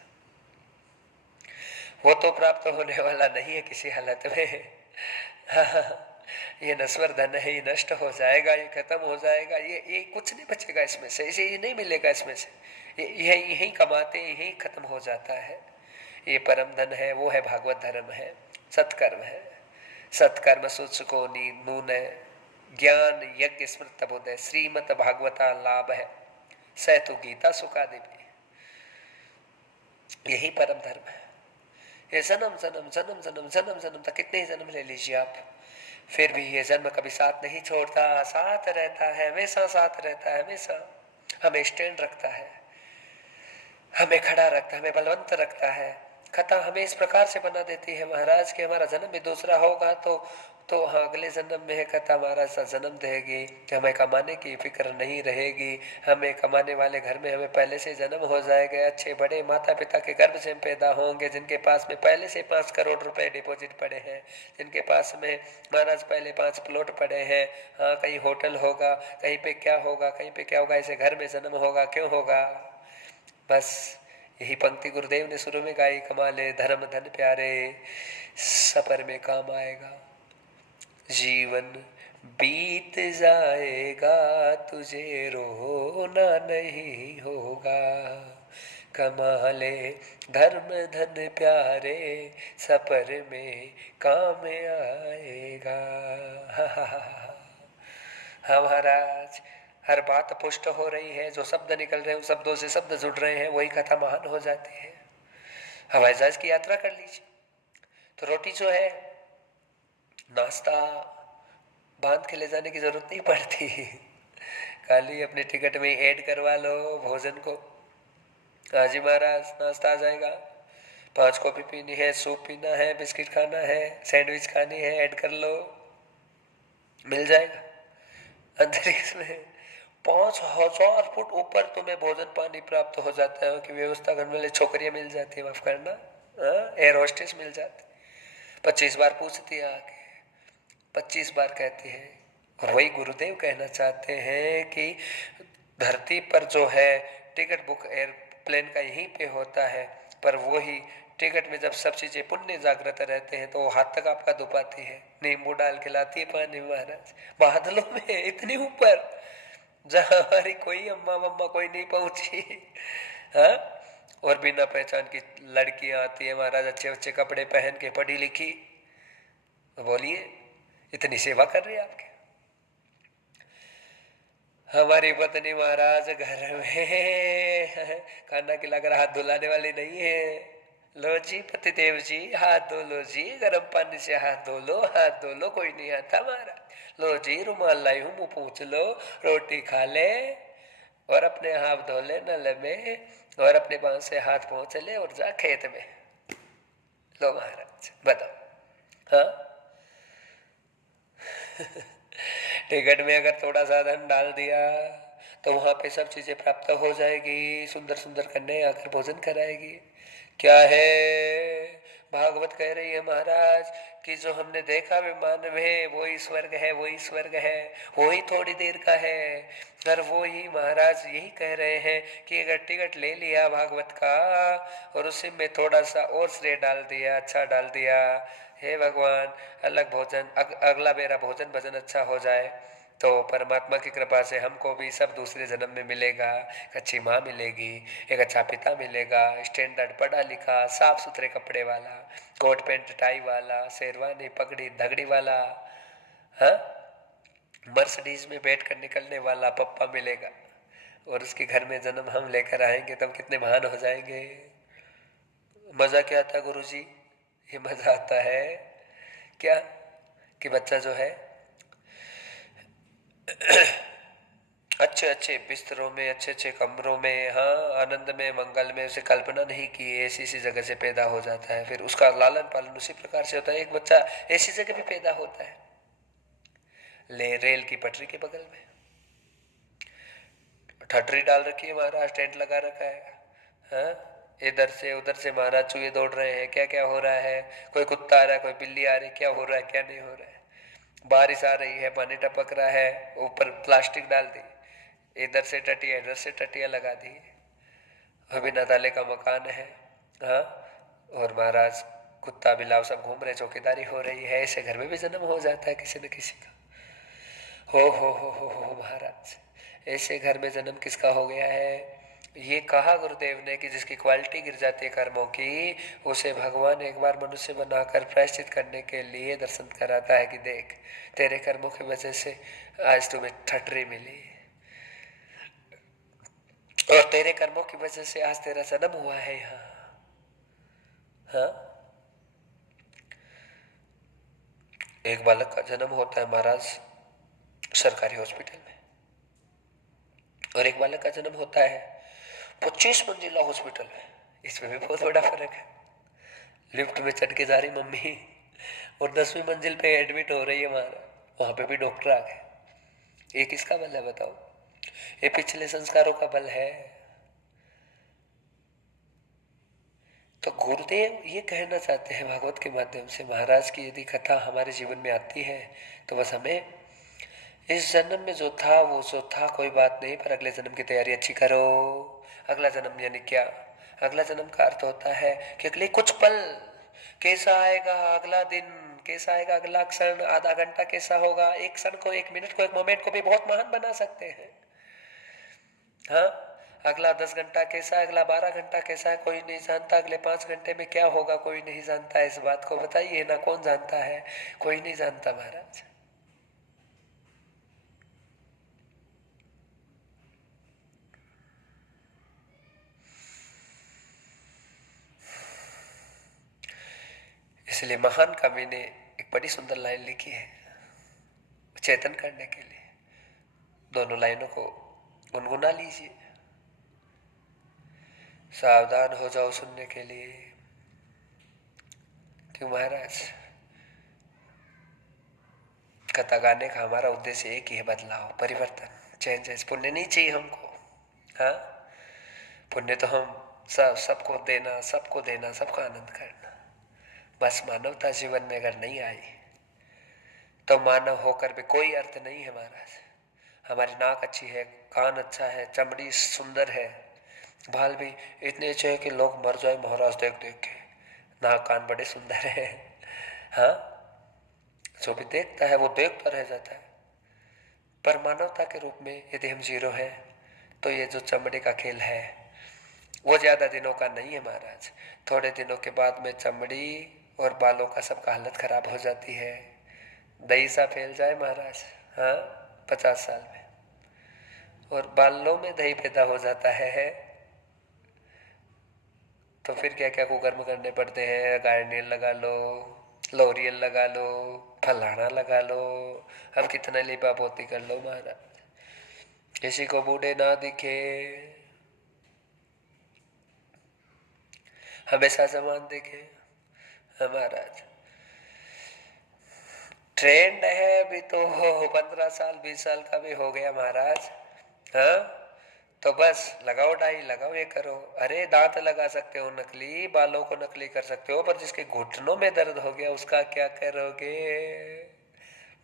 वो तो प्राप्त होने वाला नहीं है किसी हालत में। ये नश्वर धन है, ये नष्ट हो जाएगा, ये खत्म हो जाएगा, ये कुछ नहीं बचेगा इसमें से, इसे ये नहीं मिलेगा इसमें से, ये यही कमाते यही खत्म हो जाता है। ये परम धन है, वो है भागवत धर्म है, सत्कर्म है। सत्कर्म सूचको नून ज्ञान यज्ञ स्मृत बोध श्रीमत भागवता लाभ है, सैतु गीता सुखादिवी, यही परम धर्म है। ये जन्म जन्म जन्म जन्म जन्म जन्म तक कितने ही जन्म ले लीजिए आप, फिर भी ये जन्म कभी साथ नहीं छोड़ता, साथ रहता है, हमेशा साथ रहता है, हमेशा हमें स्टैंड रखता है, हमें खड़ा रखता है, हमें बलवंत रखता है। कथा हमें इस प्रकार से बना देती है महाराज कि हमारा जन्म भी दूसरा होगा तो हाँ, अगले जन्म में है कथा महाराज सा जन्म देगी कि हमें कमाने की फिक्र नहीं रहेगी, हमें कमाने वाले घर में हमें पहले से जन्म हो जाएगा, अच्छे बड़े माता पिता के गर्भ से पैदा होंगे, जिनके पास में पहले से 5 करोड़ रुपए डिपॉजिट पड़े हैं, जिनके पास में महाराज पहले 5 प्लॉट पड़े हैं। हाँ, कहीं होटल होगा, कहीं पे क्या होगा, कहीं पे क्या होगा, ऐसे घर में जन्म होगा, क्यों होगा। बस यही पंक्ति गुरुदेव ने शुरू में गाई, कमा ले धर्म धन प्यारे, सफर में काम आएगा। जीवन बीत जाएगा, तुझे रोना नहीं होगा, कमा ले धर्म धन प्यारे, सफर में काम आएगा। हाँ महाराज, हर बात पुष्ट हो रही है, जो शब्द निकल रहे हैं उन शब्दों से शब्द जुड़ रहे हैं, वही कथा महान हो जाती है। हवाई जहाज की यात्रा कर लीजिए तो रोटी जो है, नाश्ता बांध के ले जाने की जरूरत नहीं पड़ती, खाली अपने टिकट में ऐड करवा लो भोजन को। हाँ जी महाराज, नाश्ता आ जाएगा, 5 कॉफी पीनी है, सूप पीना है, बिस्किट खाना है, सैंडविच खानी है, ऐड कर लो, मिल जाएगा। अंतरिक्ष में 5,000 फुट ऊपर तुम्हें भोजन पानी प्राप्त हो जाता है, कि व्यवस्था करने वाले छोकरियां मिल जाती है, माफ करना, एयर होस्टेस मिल जाती, 25 बार पूछती है आके, 25 बार कहती है। और वही गुरुदेव कहना चाहते हैं कि धरती पर जो है टिकट बुक एयरप्लेन का यहीं पे होता है, पर वही टिकट में जब सब चीजें पुण्य जागृत रहते हैं तो वो हाथ तक आपका दुपाती है, नींबू डाल के लाती है पानी महाराज, बादलों में इतनी ऊपर, जहां हमारी कोई अम्मा मम्मा कोई नहीं पहुंची। हाँ, और बिना पहचान की लड़कियां आती है महाराज, अच्छे अच्छे कपड़े पहन के, पढ़ी लिखी, बोलिए इतनी सेवा कर रही है आपके। हमारी पत्नी महाराज घर में खाना खिलाकर हाथ धुलाने वाली नहीं है, लो जी पतिदेव जी हाथ धो लो जी, गर्म पानी से हाथ धो लो, हाथ धो लो, कोई नहीं आता महाराज, लो जी रुमाल लाई हूं, मुंह पूछ लो, रोटी खा ले और अपने हाथ धो ले नल में, और अपने पांव से हाथ पहुंच ले और जा खेत में। लो महाराज बताओ। हाँ, टिकट में अगर थोड़ा सा धन डाल दिया तो वहां पे सब चीजें प्राप्त हो जाएगी, सुंदर सुंदर कन्या आकर भोजन कराएगी। क्या है, भागवत कह रही है महाराज कि जो हमने देखा विमान में वही स्वर्ग है, वही स्वर्ग है, वही थोड़ी देर का है। और वो ही महाराज यही कह रहे हैं कि अगर टिकट ले लिया भागवत का और उसी में थोड़ा सा और श्रेय डाल दिया, अच्छा डाल दिया, हे भगवान अलग भोजन, अगला मेरा भोजन भजन अच्छा हो जाए, तो परमात्मा की कृपा से हमको भी सब दूसरे जन्म में मिलेगा। एक अच्छी माँ मिलेगी, एक अच्छा पिता मिलेगा, स्टैंडर्ड पढ़ा लिखा साफ सुथरे कपड़े वाला, कोट पैंट टाई वाला, शेरवानी पगड़ी धगड़ी वाला। हाँ, मर्सिडीज में बैठ कर निकलने वाला पप्पा मिलेगा और उसके घर में जन्म हम लेकर आएंगे, तब कितने महान हो जाएंगे। मजा क्या आता है गुरुजी? ये मजा आता है क्या कि बच्चा जो है अच्छे अच्छे बिस्तरों में, अच्छे अच्छे कमरों में, हाँ आनंद में, मंगल में, उसे कल्पना नहीं की ऐसी सी जगह से पैदा हो जाता है। फिर उसका लालन पालन उसी प्रकार से होता है। एक बच्चा ऐसी जगह भी पैदा होता है, ले रेल की पटरी के बगल में ठटरी डाल रखी है महाराज, टेंट लगा रखा है, हाँ इधर से उधर से महाराज चूहे दौड़ रहे हैं, क्या क्या हो रहा है, कोई कुत्ता आ रहा है, कोई बिल्ली आ रही है, क्या हो रहा है क्या नहीं हो रहा है, बारिश आ रही है, पानी टपक रहा है, ऊपर प्लास्टिक डाल दी, इधर से टटिया इधर से टटिया लगा दी, अभी नदाले का मकान है, हाँ और महाराज कुत्ता बिलाव सब घूम रहे, चौकीदारी हो रही है। ऐसे घर में भी जन्म हो जाता है किसी न किसी का। हो महाराज, ऐसे घर में जन्म किसका हो गया है? ये कहा गुरुदेव ने कि जिसकी क्वालिटी गिर जाती है कर्मों की, उसे भगवान एक बार मनुष्य बनाकर प्रायश्चित करने के लिए दर्शन कराता है कि देख तेरे कर्मों की वजह से आज तुम्हें ठटरी मिली, और तेरे कर्मों की वजह से आज तेरा जन्म हुआ है यहाँ। हाँ, एक बालक का जन्म होता है महाराज सरकारी हॉस्पिटल में, और एक बालक का जन्म होता है 25 मंजिला हॉस्पिटल में। इसमें भी बहुत बड़ा फर्क है। लिफ्ट में चढ़ के जा रही मम्मी और 10वीं मंजिल पे एडमिट हो रही है महाराज, वहां पे भी डॉक्टर आ गए। ये किसका बल है बताओ? ये पिछले संस्कारों का बल है। तो गुरुदेव ये कहना चाहते हैं भागवत के माध्यम से, महाराज की यदि कथा हमारे जीवन में आती है तो बस हमें इस जन्म में जो था वो जो था कोई बात नहीं, पर अगले जन्म की तैयारी अच्छी करो। अगला जन्म यानी क्या? अगला जन्म का अर्थ होता है कि अगले कुछ पल कैसा आएगा, अगला दिन कैसा आएगा, अगला क्षण, आधा घंटा कैसा होगा, एक क्षण को, एक मिनट को, एक मोमेंट को भी बहुत महान बना सकते हैं। हाँ, अगला 10 घंटा कैसा है, अगला 12 घंटा कैसा है कोई नहीं जानता, अगले 5 घंटे में क्या होगा कोई नहीं जानता। इस बात को बताइए ना, कौन जानता है? कोई नहीं जानता महाराज। इसलिए महान कवि ने एक बड़ी सुंदर लाइन लिखी है चेतन करने के लिए। दोनों लाइनों को गुनगुना लीजिए, सावधान हो जाओ सुनने के लिए। क्यों महाराज? कथा गाने का हमारा उद्देश्य एक ही है, बदलाव, परिवर्तन, चेंजेस। पुण्य नहीं चाहिए हमको। हाँ, पुण्य तो हम सबको देना, सबको देना, सबका आनंद करना। बस मानवता जीवन में अगर नहीं आई तो मानव होकर भी कोई अर्थ नहीं है महाराज। हमारी नाक अच्छी है, कान अच्छा है, चमड़ी सुंदर है, बाल भी इतने अच्छे हैं कि लोग मर जाए महाराज देख देख के। नाक कान बड़े सुंदर है, हाँ जो भी देखता है वो देखता रह जाता है। पर मानवता के रूप में यदि हम जीरो हैं तो ये जो चमड़ी का खेल है वो ज्यादा दिनों का नहीं है महाराज। थोड़े दिनों के बाद में चमड़ी और बालों का सबका हालत खराब हो जाती है। दही सा फैल जाए महाराज, हाँ 50 साल में, और बालों में दही पैदा हो जाता है तो फिर क्या क्या कुकर्म करने पड़ते हैं। गार्नियर लगा लो, लोरियल लगा लो, फलाना लगा लो, अब कितना लिपा पोती कर लो महाराज, किसी को बूढ़े ना दिखे, हमेशा जवान दिखे। महाराज ट्रेंड है अभी तो 15 साल 20 साल का भी हो गया महाराज। हाँ, तो बस लगाओ डाई, लगाओ ये करो। अरे दांत लगा सकते हो नकली, बालों को नकली कर सकते हो, पर जिसके घुटनों में दर्द हो गया उसका क्या करोगे?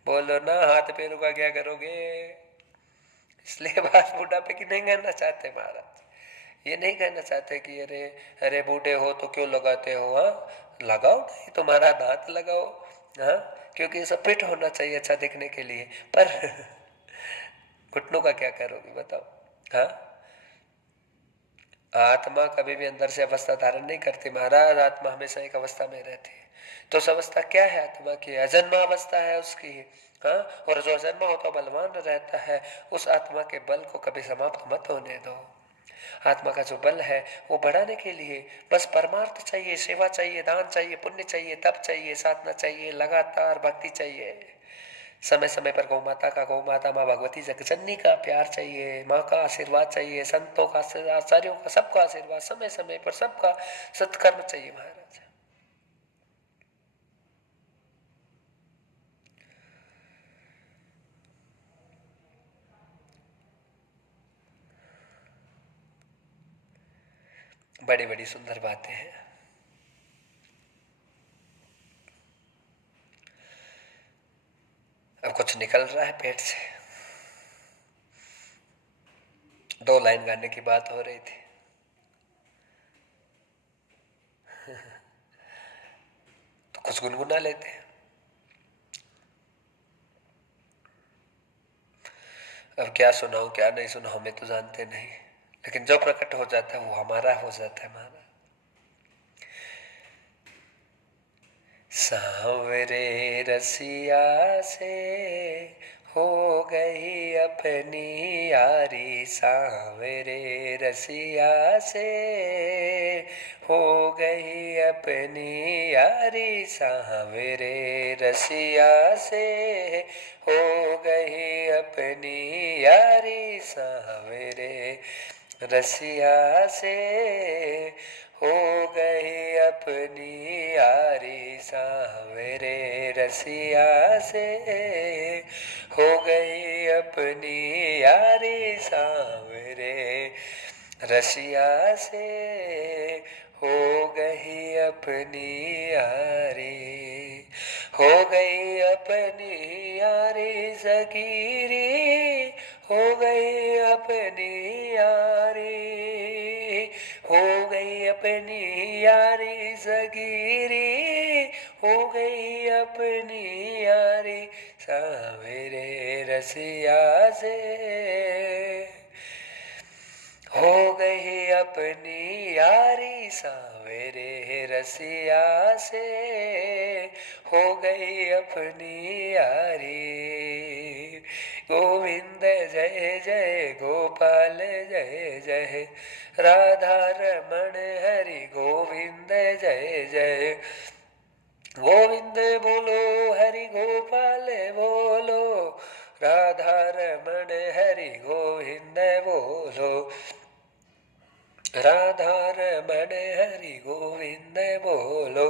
बोलो ना, हाथ पैरों का क्या करोगे? इसलिए बात बुढ़ापे की नहीं कहना चाहते महाराज। ये नहीं कहना चाहते कि अरे अरे बूढ़े हो तो क्यों लगाते हो। हाँ लगाओ डाई, तुम्हारा दांत लगाओ, हाँ क्योंकि ये सब फिट होना चाहिए अच्छा दिखने के लिए। पर घुटनों का क्या करोगे बताओ। हाँ, आत्मा कभी भी अंदर से अवस्था धारण नहीं करती महाराज, आत्मा हमेशा एक अवस्था में रहती है। तो उस अवस्था क्या है आत्मा की? अजन्मा अवस्था है उसकी। हाँ, और जो जन्मा होता बलवान रहता है, उस आत्मा के बल को कभी समाप्त मत होने दो। आत्मा का जो बल है वो बढ़ाने के लिए बस परमार्थ चाहिए, सेवा चाहिए, दान चाहिए, पुण्य चाहिए, तप चाहिए, साधना चाहिए, लगातार भक्ति चाहिए। समय समय पर गौ माता का, गौ माता माँ भगवती जगजननी का प्यार चाहिए, माँ का आशीर्वाद चाहिए, संतों का, आचार्यों का, सबका आशीर्वाद समय समय पर, सबका सत्कर्म चाहिए महाराज। बड़ी बड़ी सुंदर बातें हैं। अब कुछ निकल रहा है पेट से। 2 लाइन गाने की बात हो रही थी। तो कुछ गुनगुना लेते हैं। अब क्या सुनाऊं क्या नहीं सुनाऊं हमें तो जानते नहीं, लेकिन जो प्रकट हो जाता है वो हमारा हो जाता है महाराज। सांवरे रसिया से हो गई अपनी यारी, सांवरे रसिया से हो गई अपनी यारी, सांवरे रसिया से हो गई अपनी यारी, सांवरे रसिया से हो गई अपनी यारी, सांवरे रसिया से हो गई अपनी यारी, सांवरे रसिया से हो गई अपनी यारी, हो गई अपनी यारी सगीरी, हो गई अपनी यारी, हो गई अपनी यारी सगीरी, हो गई अपनी यारी, सांवरे रसिया से हो गई अपनी यारी, सांवरे रसिया से हो गई अपनी यारी। गोविंद जय जय गोपाल जय जय, राधा रमण हरि गोविंद जय जय, गोविंद बोलो हरि गोपाल बोलो, राधा रमण हरि गोविंद बोलो, राधा रमण हरि गोविंद बोलो,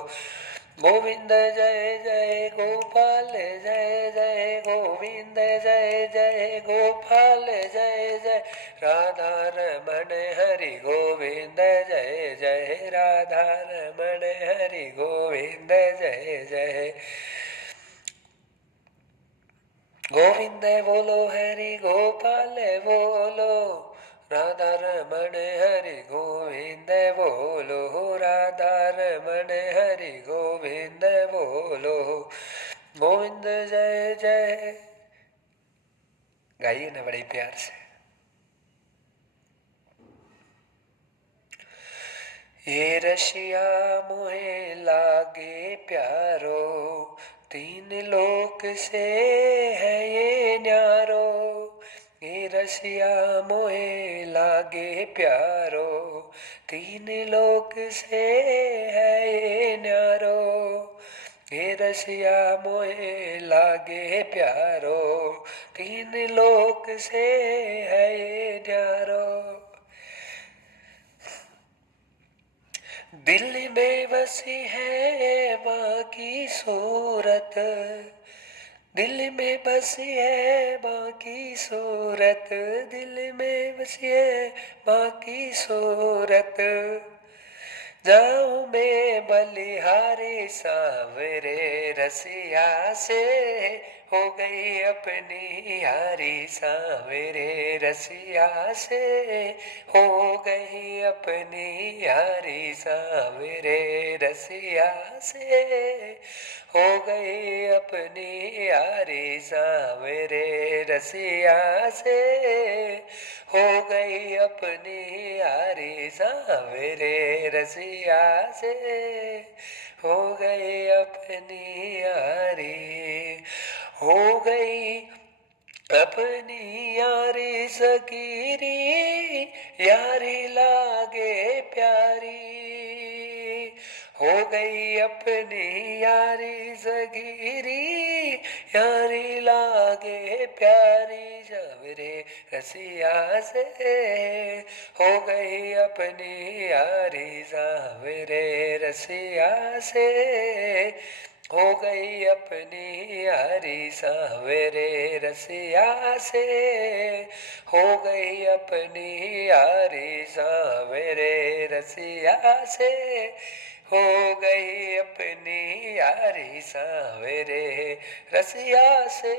गोविंद जय जय गोपाल जय जय, गोविंद जय जय गोपाल जय जय, राधा रमण हरि गोविंद जय जय, राधा रमण हरि गोविंद जय जय, गोविंद बोलो हरि गोपाल बोलो, राधा रमण हरि गोविंद बोलो, राधा रमण हरि गोविंद बोलो, गोविंद जय जय। गाइए ना बड़े प्यार से। ये रशिया मोहे लागे प्यारो, 3 लोक से है ये न्यारो, ये रसिया मोहे लागे प्यारो, 3 लोक से है ये न्यारो, ये रसिया मोहे लागे प्यारो, 3 लोक से है ये न्यारो, दिल में बसी है माँ की सूरत, दिल में बसी है माँ की सूरत, दिल में बसी है माँ की सूरत, जाऊं मैं बलिहारी, सांवरे रसिया से हो गई अपनी यारी, सांवरे रसिया से हो गई अपनी यारी, सांवरे रसिया से हो गई अपनी यारी, सांवरे रसिया से हो गई अपनी यारी, सांवरे रसिया से हो गई अपनी यारी। हो गई अपनी यारी सकीरी, यारी लागे प्यारी। हो गई अपनी यारी सगीरी, यारी लागे प्यारी। जबरे रसिया से हो गई अपनी यारी, सावरे रसिया से हो गई अपनी यारी, सावरे रसिया से हो गई अपनी यारी, सावरे रसिया से हो गई अपनी यारी, सावरे रसिया से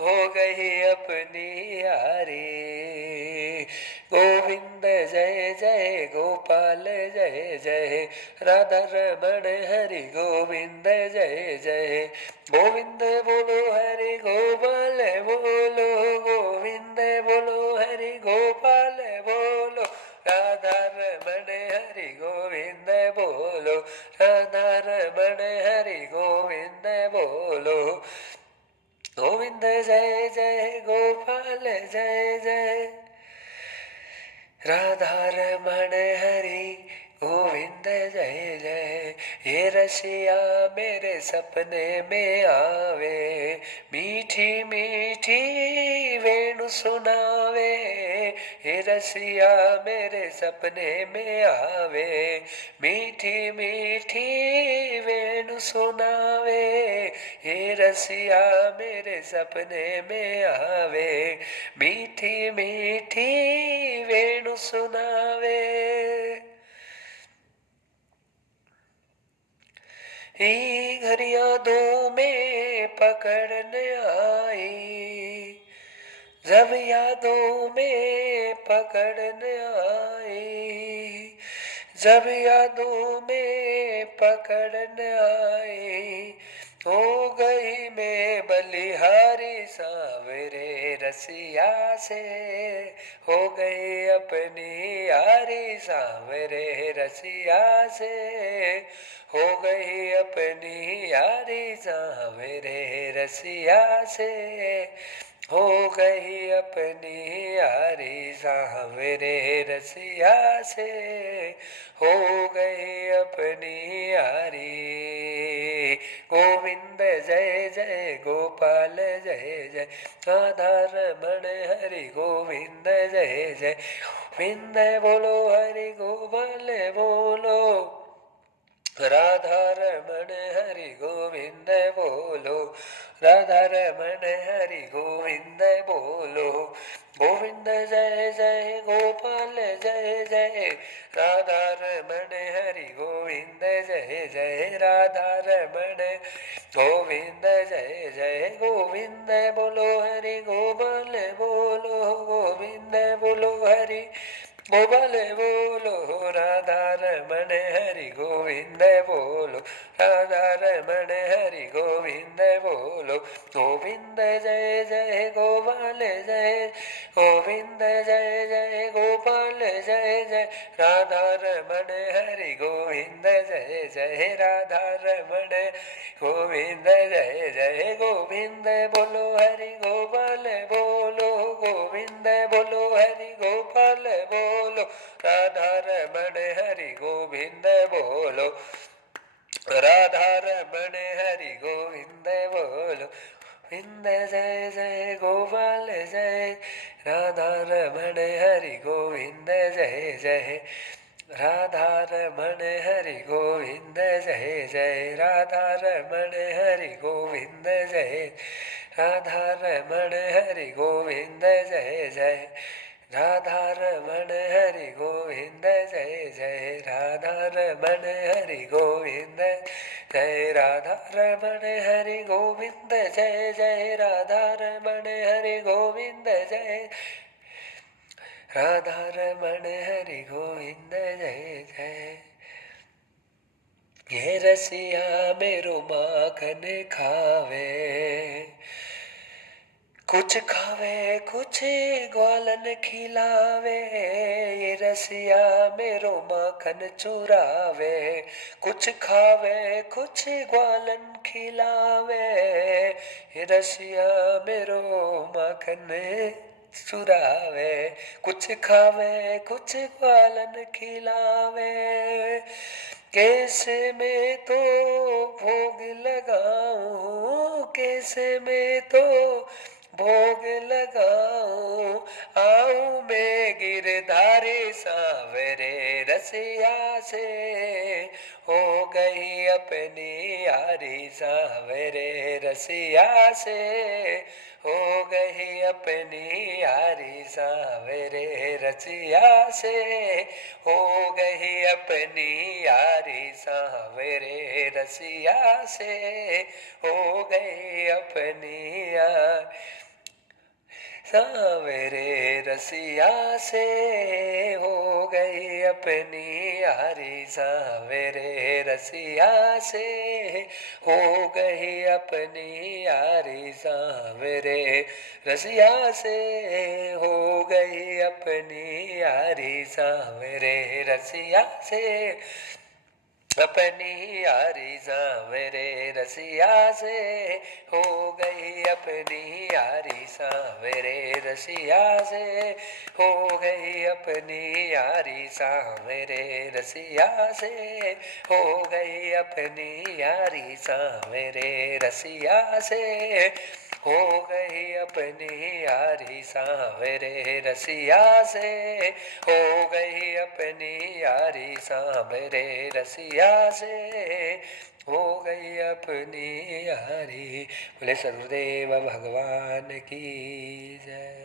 हो गई अपनी यारी। गोविंद जय जय गोपाल जय जय, राधा रमण हरि गोविंद जय जय। गोविंद बोलो हरि गोपाल बोलो, गोविंद बोलो हरि गोपाल बोलो, राधा रमण हरि गोविंद बोलो, राधा रमण हरि गोविंद बोलो। गोविंद जय जय गोपाल जय जय, राधा रमण हरि गोविंद जय जय। ये रसिया मेरे सपने में आवे, मीठी मीठी वेणु सुनावे। ये रसिया मेरे सपने में आवे, मीठी मीठी वेणु सुनावे। ये रसिया मेरे सपने में आवे, मीठी मीठी वेणु सुनावे। ही घर यादों में पकड़ने आई, जब यादों में पकड़ने आई, जब यादों में पकड़ने आई। हो गई मैं बलिहारी, सावरे रसिया से हो गई अपनी यारी, सावरे रसिया से हो गई अपनी यारी, सावरे रसिया से हो गई अपनी यारी, सावरे रसिया से हो गई अपनी यारी। गोविंद जय जय गोपाल जय जय, राधा रमण हरि गोविंद जय जय। गोविंद बोलो हरि गोपाल बोलो, राधा रमण हरि गोविंद बोलो, राधा रमण हरि गोविंद बोलो। गोविंद जय जय गोपाल जय जय, राधा रमण हरि गोविंद जय जय, राधा रमण गोविंद जय जय। गोविंद बोलो हरि गोपाल बोलो, गोविंद बोलो हरि गोपाल बोलो, राधा रमण हरि गोविंद बोलो, राधा रमण हरि गोविंद बोलो। गोविंद जय जय गोपाल जय, गोविंद जय जय गोपाल जय जय, राधा रमण हरि गोविंद जय जय, राधा रमण गोविंद जय जय। गोविंद बोलो हरि गोपाल बोलो, गोविंद बोलो हरि गोपाल बोलो, राधा रमण हरि गोविंद बोलो, राधा रमण हरि गोविंद बोलो। गोविंद जय जय गोपाल जय, राधा रमण हरि गोविंद जय जय, राधा रमण हरि गोविंद जय जय, राधा रमण हरि गोविंद जय, राधा रमण हरि गोविंद जय जय, राधा रमण हरि गोविंद जय जय, राधा रमण हरि गोविंद जय, राधा रमण हरि गोविंद जय जय, राधा रमण हरि गोविंद जय, राधा रमण हरि गोविंद जय जय। ये रसिया मेरो माखन खावे, कुछ खावे कुछ ग्वालन खिलावे, ये रसिया मेरो माखन चुरावे। कुछ खावे कुछ ग्वालन खिलावे, ये रसिया मेरो माखन चुरावे। कुछ खावे कुछ ग्वालन खिलावे, कैसे मैं तो भोग लगाऊं, कैसे मैं तो भोग लगाऊं। आऊं मैं गिरधारी सांवरे, रसिया से हो गई अपनी यारी सांवरे, रसिया से हो गई अपनी यारी सांवरे, रसिया से हो गई अपनी यारी सांवरे, रसिया से हो गई अपनी यार सांवरे, रसिया से हो गई अपनी यारी सांवरे, रसिया से हो गई अपनी यारी सांवरे, रसिया से हो गई अपनी यारी सांवरे, रसिया से अपनी यारी सांवरे, रसिया से हो गई अपनी यारी सांवरे, रसिया से हो गई अपनी यारी सांवरे, रसिया से हो गई अपनी यारी सांवरे, रसिया से हो गई अपनी यारी सांवरे, रसिया से हो गई अपनी यारी सांवरे, रसिया से हो गई अपनी यारी। बोले सदगुरुदेव भगवान की जय।